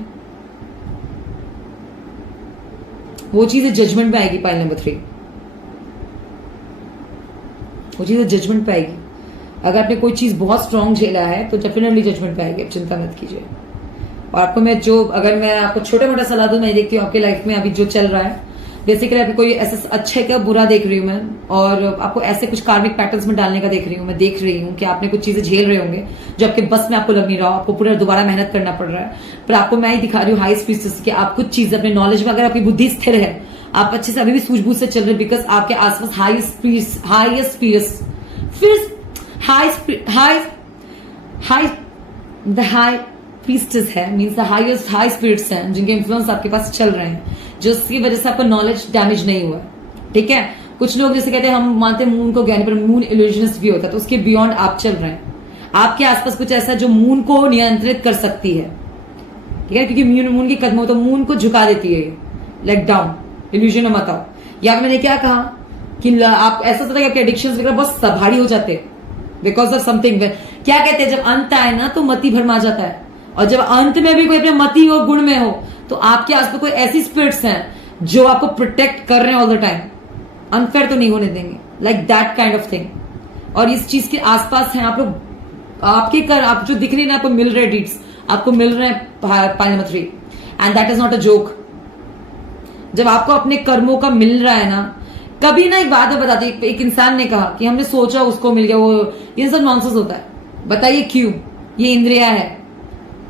वो चीजें जजमेंट में आएगी। पॉइंट नंबर 3, वो चीजें जजमेंट पे आएगी। अगर आपने कोई चीज बहुत स्ट्रांग झेला है तो डेफिनेटली जजमेंट पे आएगी, आप चिंता मत कीजिए। और आपको अगर मैं आपको छोटा मोटा सलाह दूं, मैं देखती हूँ आपके लाइफ में अभी जो चल रहा है, बेसिकली आपको कोई ऐसा अच्छा क्या बुरा देख रही हूँ मैं, और आपको ऐसे कुछ कार्मिक पैटर्न्स में डालने का देख रही हूँ। मैं देख रही हूँ कि आपने कुछ चीजें झेल रहे होंगे जो आपके बस में आपको लग नहीं रहा, आपको पूरा दोबारा मेहनत करना पड़ रहा है। पर आपको मैं ही दिखा रही हूँ हाई स्पीड कि आप कुछ चीजें अपने नॉलेज में, अगर आपकी बुद्धि स्थिर है, आप अच्छे से अभी भी सूझबूझ से चल रहे, बिकॉज आपके आसपास हाई प्रीस्टेस है, means the highest high spirits हैं, जिनके इन्फ्लुएंस आपके पास चल रहे हैं, जिसकी वजह से आपका नॉलेज डैमेज नहीं हुआ, ठीक है? कुछ लोग जैसे कहते हैं हम मानते हैं मून को ज्ञानी, पर मून इल्यूजनिस्ट भी होता है, तो उसके बियॉन्ड आप चल रहे हैं। आपके आसपास कुछ ऐसा जो मून को नियंत्रित कर सकती है, ठीक है, क्योंकि मून की कदमों तो मून को झुका देती है, लेट डाउन, इल्यूजन में मत आओ। या मैंने क्या कहा कि आप ऐसा होता है कि आपके एडिक्शन वगैरह बहुत भारी हो जाते हैं बिकॉज ऑफ समथिंग। क्या कहते हैं, जब अंत आए ना तो मति भरमा जाता है, और जब अंत में भी कोई अपने मति और गुण में हो तो आपके आसपास कोई ऐसी स्पिरिट्स हैं जो आपको प्रोटेक्ट कर रहे हैं ऑल द टाइम, अनफेयर तो नहीं होने देंगे, like that kind of thing. और इस चीज के आसपास हैं आप लोग, आपके कर आप जो दिख रही है ना, आपको मिल रहे डीड्स, आपको मिल रहे हैं pile number 3, and that is not a joke. जब आपको अपने कर्मों का मिल रहा है ना, कभी ना एक बात मैं बताती, एक इंसान ने कहा कि हमने सोचा उसको मिल गया, वो ये सब नॉनसेंस होता है। बताइए क्यों? ये इंद्रिया है,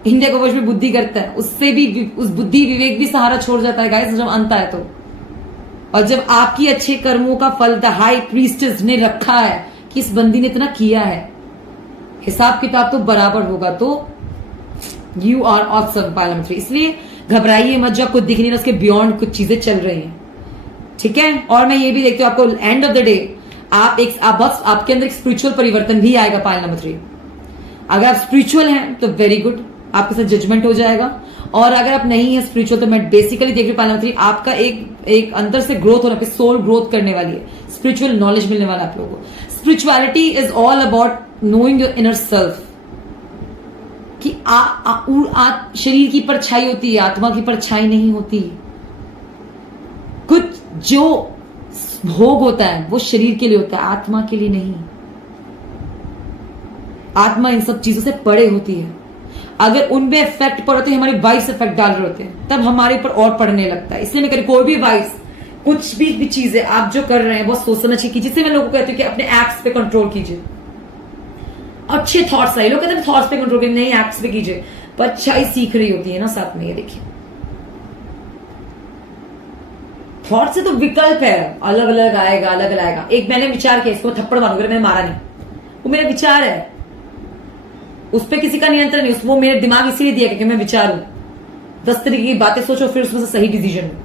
इंद्रिया को वश में बुद्धि करता है, उससे भी उस बुद्धि विवेक भी सहारा छोड़ जाता है गाइस जब अंत आए तो। और जब आपकी अच्छे कर्मों का फल द हाई प्रीस्टेस ने रखा है कि इस बंदी ने इतना किया है, हिसाब किताब तो बराबर होगा, तो you are awesome pile number 3। इसलिए घबराइए मत, जो आपको दिख नहीं रहा उसके बियॉन्ड कुछ चीजें चल रही हैं, ठीक है। और मैं ये भी देखती हूँ आपको एंड ऑफ द डे बस आपके अंदर एक स्पिरिचुअल परिवर्तन भी आएगा पाइल नंबर 3। अगर आप स्पिरिचुअल हैं तो वेरी गुड, आपके साथ जजमेंट हो जाएगा। और अगर आप नहीं है स्पिरिचुअल तो मैं बेसिकली देख रही हूँ पाइल नंबर 3, आपका एक अंदर से ग्रोथ होना, सोल ग्रोथ करने वाली है, स्पिरिचुअल नॉलेज मिलने वाला है आप लोगों को। Spirituality is all about knowing your inner self, कि शरीर की परछाई होती है, आत्मा की परछाई नहीं होती। कुछ जो भोग होता है वो शरीर के लिए होता है, आत्मा के लिए नहीं। आत्मा इन सब चीजों से परे होती है। अगर उनमें इफेक्ट पड़ते हैं, हमारी वाइब्स इफेक्ट डाल रहे होते हैं, तब हमारे ऊपर और पड़ने लगता है। इसलिए मैं कह रही कोई भी वाइब्स, कुछ भी चीजें आप जो कर रहे हैं बहुत सोच समझ के कीजिए। जिससे मैं लोगों को कहती हूँ कि अपने एक्ट्स पे कंट्रोल कीजिए, अच्छे थॉट्स आए। लोग कहते हैं थॉट्स पे कंट्रोल कीजिए, नहीं एक्ट्स पे कीजिए, पर अच्छाई सीख रही होती है ना साथ में। ये देखिए, थॉट से तो विकल्प है, अलग अलग आएगा, अलग अलग आएगा। एक मैंने विचार किया, इसको थप्पड़ मारूंगा, मैंने मारा नहीं, वो मेरा विचार है, उस पर किसी का नियंत्रण नहीं। वो मेरे दिमाग इसीलिए दिया क्योंकि मैं विचार हूं। 10 तरीके की बातें सोचो, फिर उसमें से सही डिसीजन लो,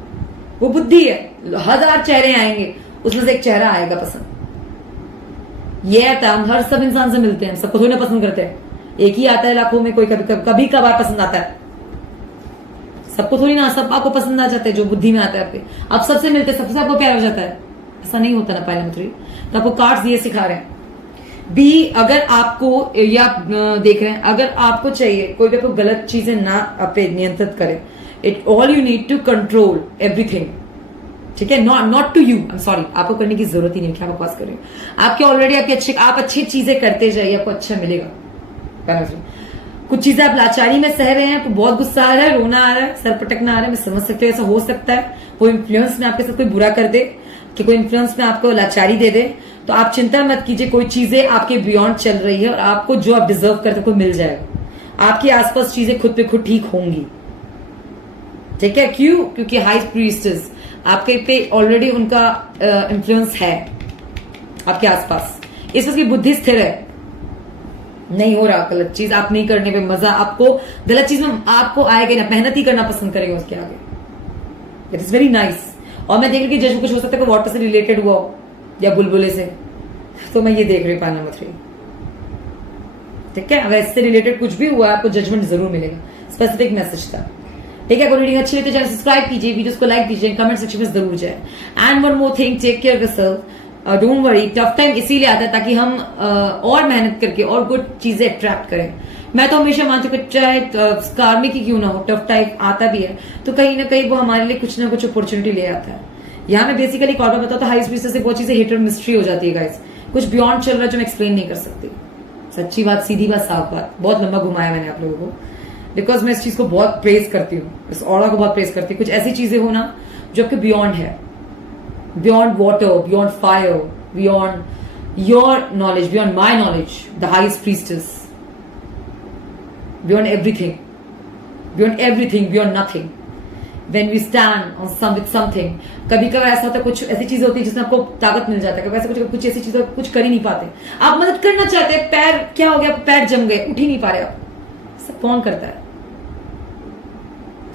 वो बुद्धि है। 1000 चेहरे आएंगे, उसमें से एक चेहरा आएगा पसंद। ये आता है, हम हर सब इंसान से मिलते हैं, सबको थोड़ी ना पसंद करते हैं। एक ही आता है लाखों में, कोई कभी कभार पसंद आता है, सबको थोड़ी ना, सब आपको पसंद आ जाते हैं जो बुद्धि में आता है आपके। आप सबसे मिलते, सबसे आपको प्यार हो जाता है, ऐसा नहीं होता ना पाइल नंबर 3। तो आपको कार्ड्स ये सिखा रहे हैं भी, अगर आपको, या देख रहे हैं, अगर आपको चाहिए कोई भी आपको गलत चीजें ना आप नियंत्रित करे, it all you need to control everything, ठीक है। Not to you, I am sorry, आपको करने की जरूरत ही नहीं, क्या बकवास कर रहे हो। आपके ऑलरेडी आप अच्छी चीजें करते जाइए, आपको अच्छा मिलेगा। कुछ चीजें आप लाचारी में सह रहे हैं, आपको बहुत गुस्सा आ रहा है, रोना आ रहा है, सर पटकना आ रहा है, मैं समझ सकती हूँ ऐसा हो सकता है। कोई इन्फ्लुएंस में आपके साथ कोई बुरा कर दे, कि कोई इन्फ्लुएंस में आपको लाचारी दे दे, तो आप चिंता मत कीजिए, कोई चीजें आपके बियॉन्ड चल रही है और आपको जो आप डिजर्व करते हैं मिल जाएगा। आपके आसपास चीजें खुद पे खुद ठीक होंगी, ठीक है। क्यों? क्योंकि हाई प्रीस्टेस आपके पे ऑलरेडी उनका इन्फ्लुएंस है आपके आसपास, इस वजह की बुद्धि स्थिर है। नहीं हो रहा गलत चीज, आप नहीं करने पे मजा, आपको गलत चीज में आपको आएगा ना, मेहनत ही करना पसंद करेगा उसके आगे। It is very nice. और मैं देख रही कि जज कुछ हो सकता है वाटर से रिलेटेड हुआ हो या बुलबुले से, तो मैं ये देख रही हूँ पाइल नंबर 3, ठीक है। अगर इससे रिलेटेड कुछ भी हुआ आपको जजमेंट जरूर मिलेगा, स्पेसिफिक मैसेज था, ठीक है। अगर रीडिंग अच्छी लगी तो चैनल सब्सक्राइब कीजिए, वीडियोस को लाइक कीजिए, कमेंट सेक्शन में जरूर जाए। And one more thing, take care of yourself, don't worry. Tough time इसीलिए आता है ताकि हम और मेहनत करके और गुड चीजें अट्रैक्ट करें। मैं तो हमेशा मानती हूँ चाहे कार्मिक ही क्यों ना हो, टफ टाइम आता भी है तो कहीं ना कहीं वो हमारे लिए कुछ ना कुछ अपॉर्चुनिटी ले आता है। यहाँ मैं बेसिकली कॉर्ड में बताता हूँ, हाई स्पीड से बहुत चीजें हिट और मिस्ट्री हो जाती है गाइस, कुछ बियॉन्ड चल रहा है जो मैं एक्सप्लेन नहीं कर सकती। सच्ची बात, सीधी बात, साफ बात, बहुत लंबा घुमाया मैंने आप लोगों को, बिकॉज मैं इस चीज को बहुत प्रेज करती हूँ, इस ऑरा को बहुत प्रेज करती हूँ। कुछ ऐसी चीजें हो ना जो आपके बियॉन्ड है, beyond water, beyond fire, beyond your knowledge, beyond my knowledge, the highest priestess, beyond everything, beyond nothing. When we stand on with something, कभी कभी ऐसा होता है, कुछ ऐसी चीजें होती है जिसमें आपको ताकत मिल जाता है, कभी ऐसा कुछ ऐसी चीजें कुछ कर ही नहीं पाते, आप मदद करना चाहते हैं, पैर क्या हो गया, पैर जम गए, उठ ही नहीं पा रहे आप, सब कौन करता है,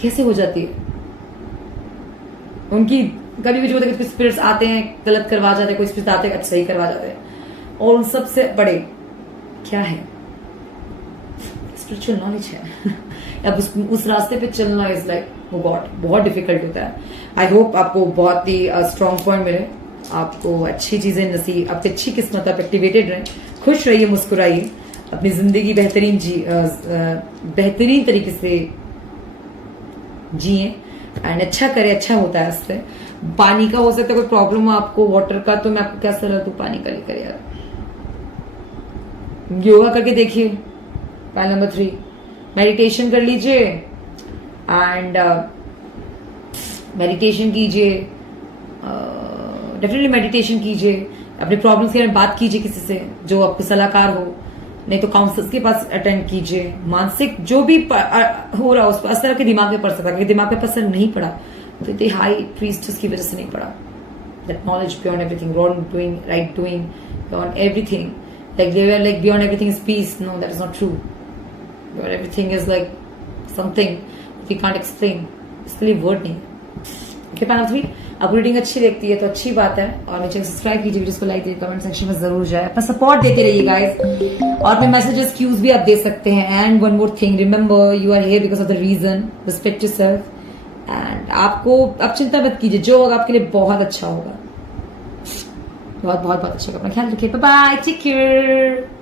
कैसे हो जाती है उनकी। कभी भी जो होता है कुछ स्पिरिट्स आते हैं गलत करवा जाते हैं, कोई स्पिरिट्स आते हैं सही करवा जाते हैं, और उन सबसे बड़े क्या है, स्पिरिचुअल नॉलेज है अब उस रास्ते पे चलना इज लाइक वो गॉड बहुत डिफिकल्ट होता है। आई होप आपको बहुत ही स्ट्रॉन्ग पॉइंट मिले, आपको अच्छी चीजें नसीब, आपकी अच्छी किस्मत, आप एक्टिवेटेड रहें, खुश रहिए, मुस्कुराइए, अपनी जिंदगी बेहतरीन तरीके से जिए एंड अच्छा करे, अच्छा होता है उससे। पानी का हो सकता है कोई प्रॉब्लम हो आपको, वाटर का, तो मैं आपको क्या सलाह दूं, पानी का लेकर यार योगा करके देखिए। पॉइंट नंबर 3, मेडिटेशन कर लीजिए एंड मेडिटेशन कीजिए, डेफिनेटली मेडिटेशन कीजिए, अपने प्रॉब्लम्स के बारे में बात कीजिए किसी से जो आपको सलाहकार हो, नहीं तो काउंसलर्स के पास अटेंड कीजिए। मानसिक जो भी हो रहा है उस पर असर के दिमाग पे पड़ सकता है, अगर दिमाग पे असर नहीं पड़ा तो इतनी हाई प्रीस्टेस की वजह से नहीं पड़ा। That knowledge beyond everything, wrong doing, right doing, beyond everything, like they were like beyond everything is peace. No, that is not true. Beyond everything is like something we can't explain. इसके लिए वर्ड नहीं है। ओके पैनल 3, आपको रीडिंग अच्छी लगती है तो अच्छी बात है, और मेरे चैनल सब्सक्राइब कीजिए, वीडियोस को लाइक कीजिए, कमेंट सेक्शन में जरूर जाए, अपना सपोर्ट देते रहिए गाइस, और अपने मैसेजेस क्यूज भी आप दे सकते हैं। And one more thing, remember you are here because of the reason, respect yourself, and आपको अब चिंता मत कीजिए, जो होगा आपके लिए बहुत अच्छा होगा, बहुत बहुत बहुत अच्छा होगा। अपना ख्याल रखिए, बाय बाय, टेक केयर।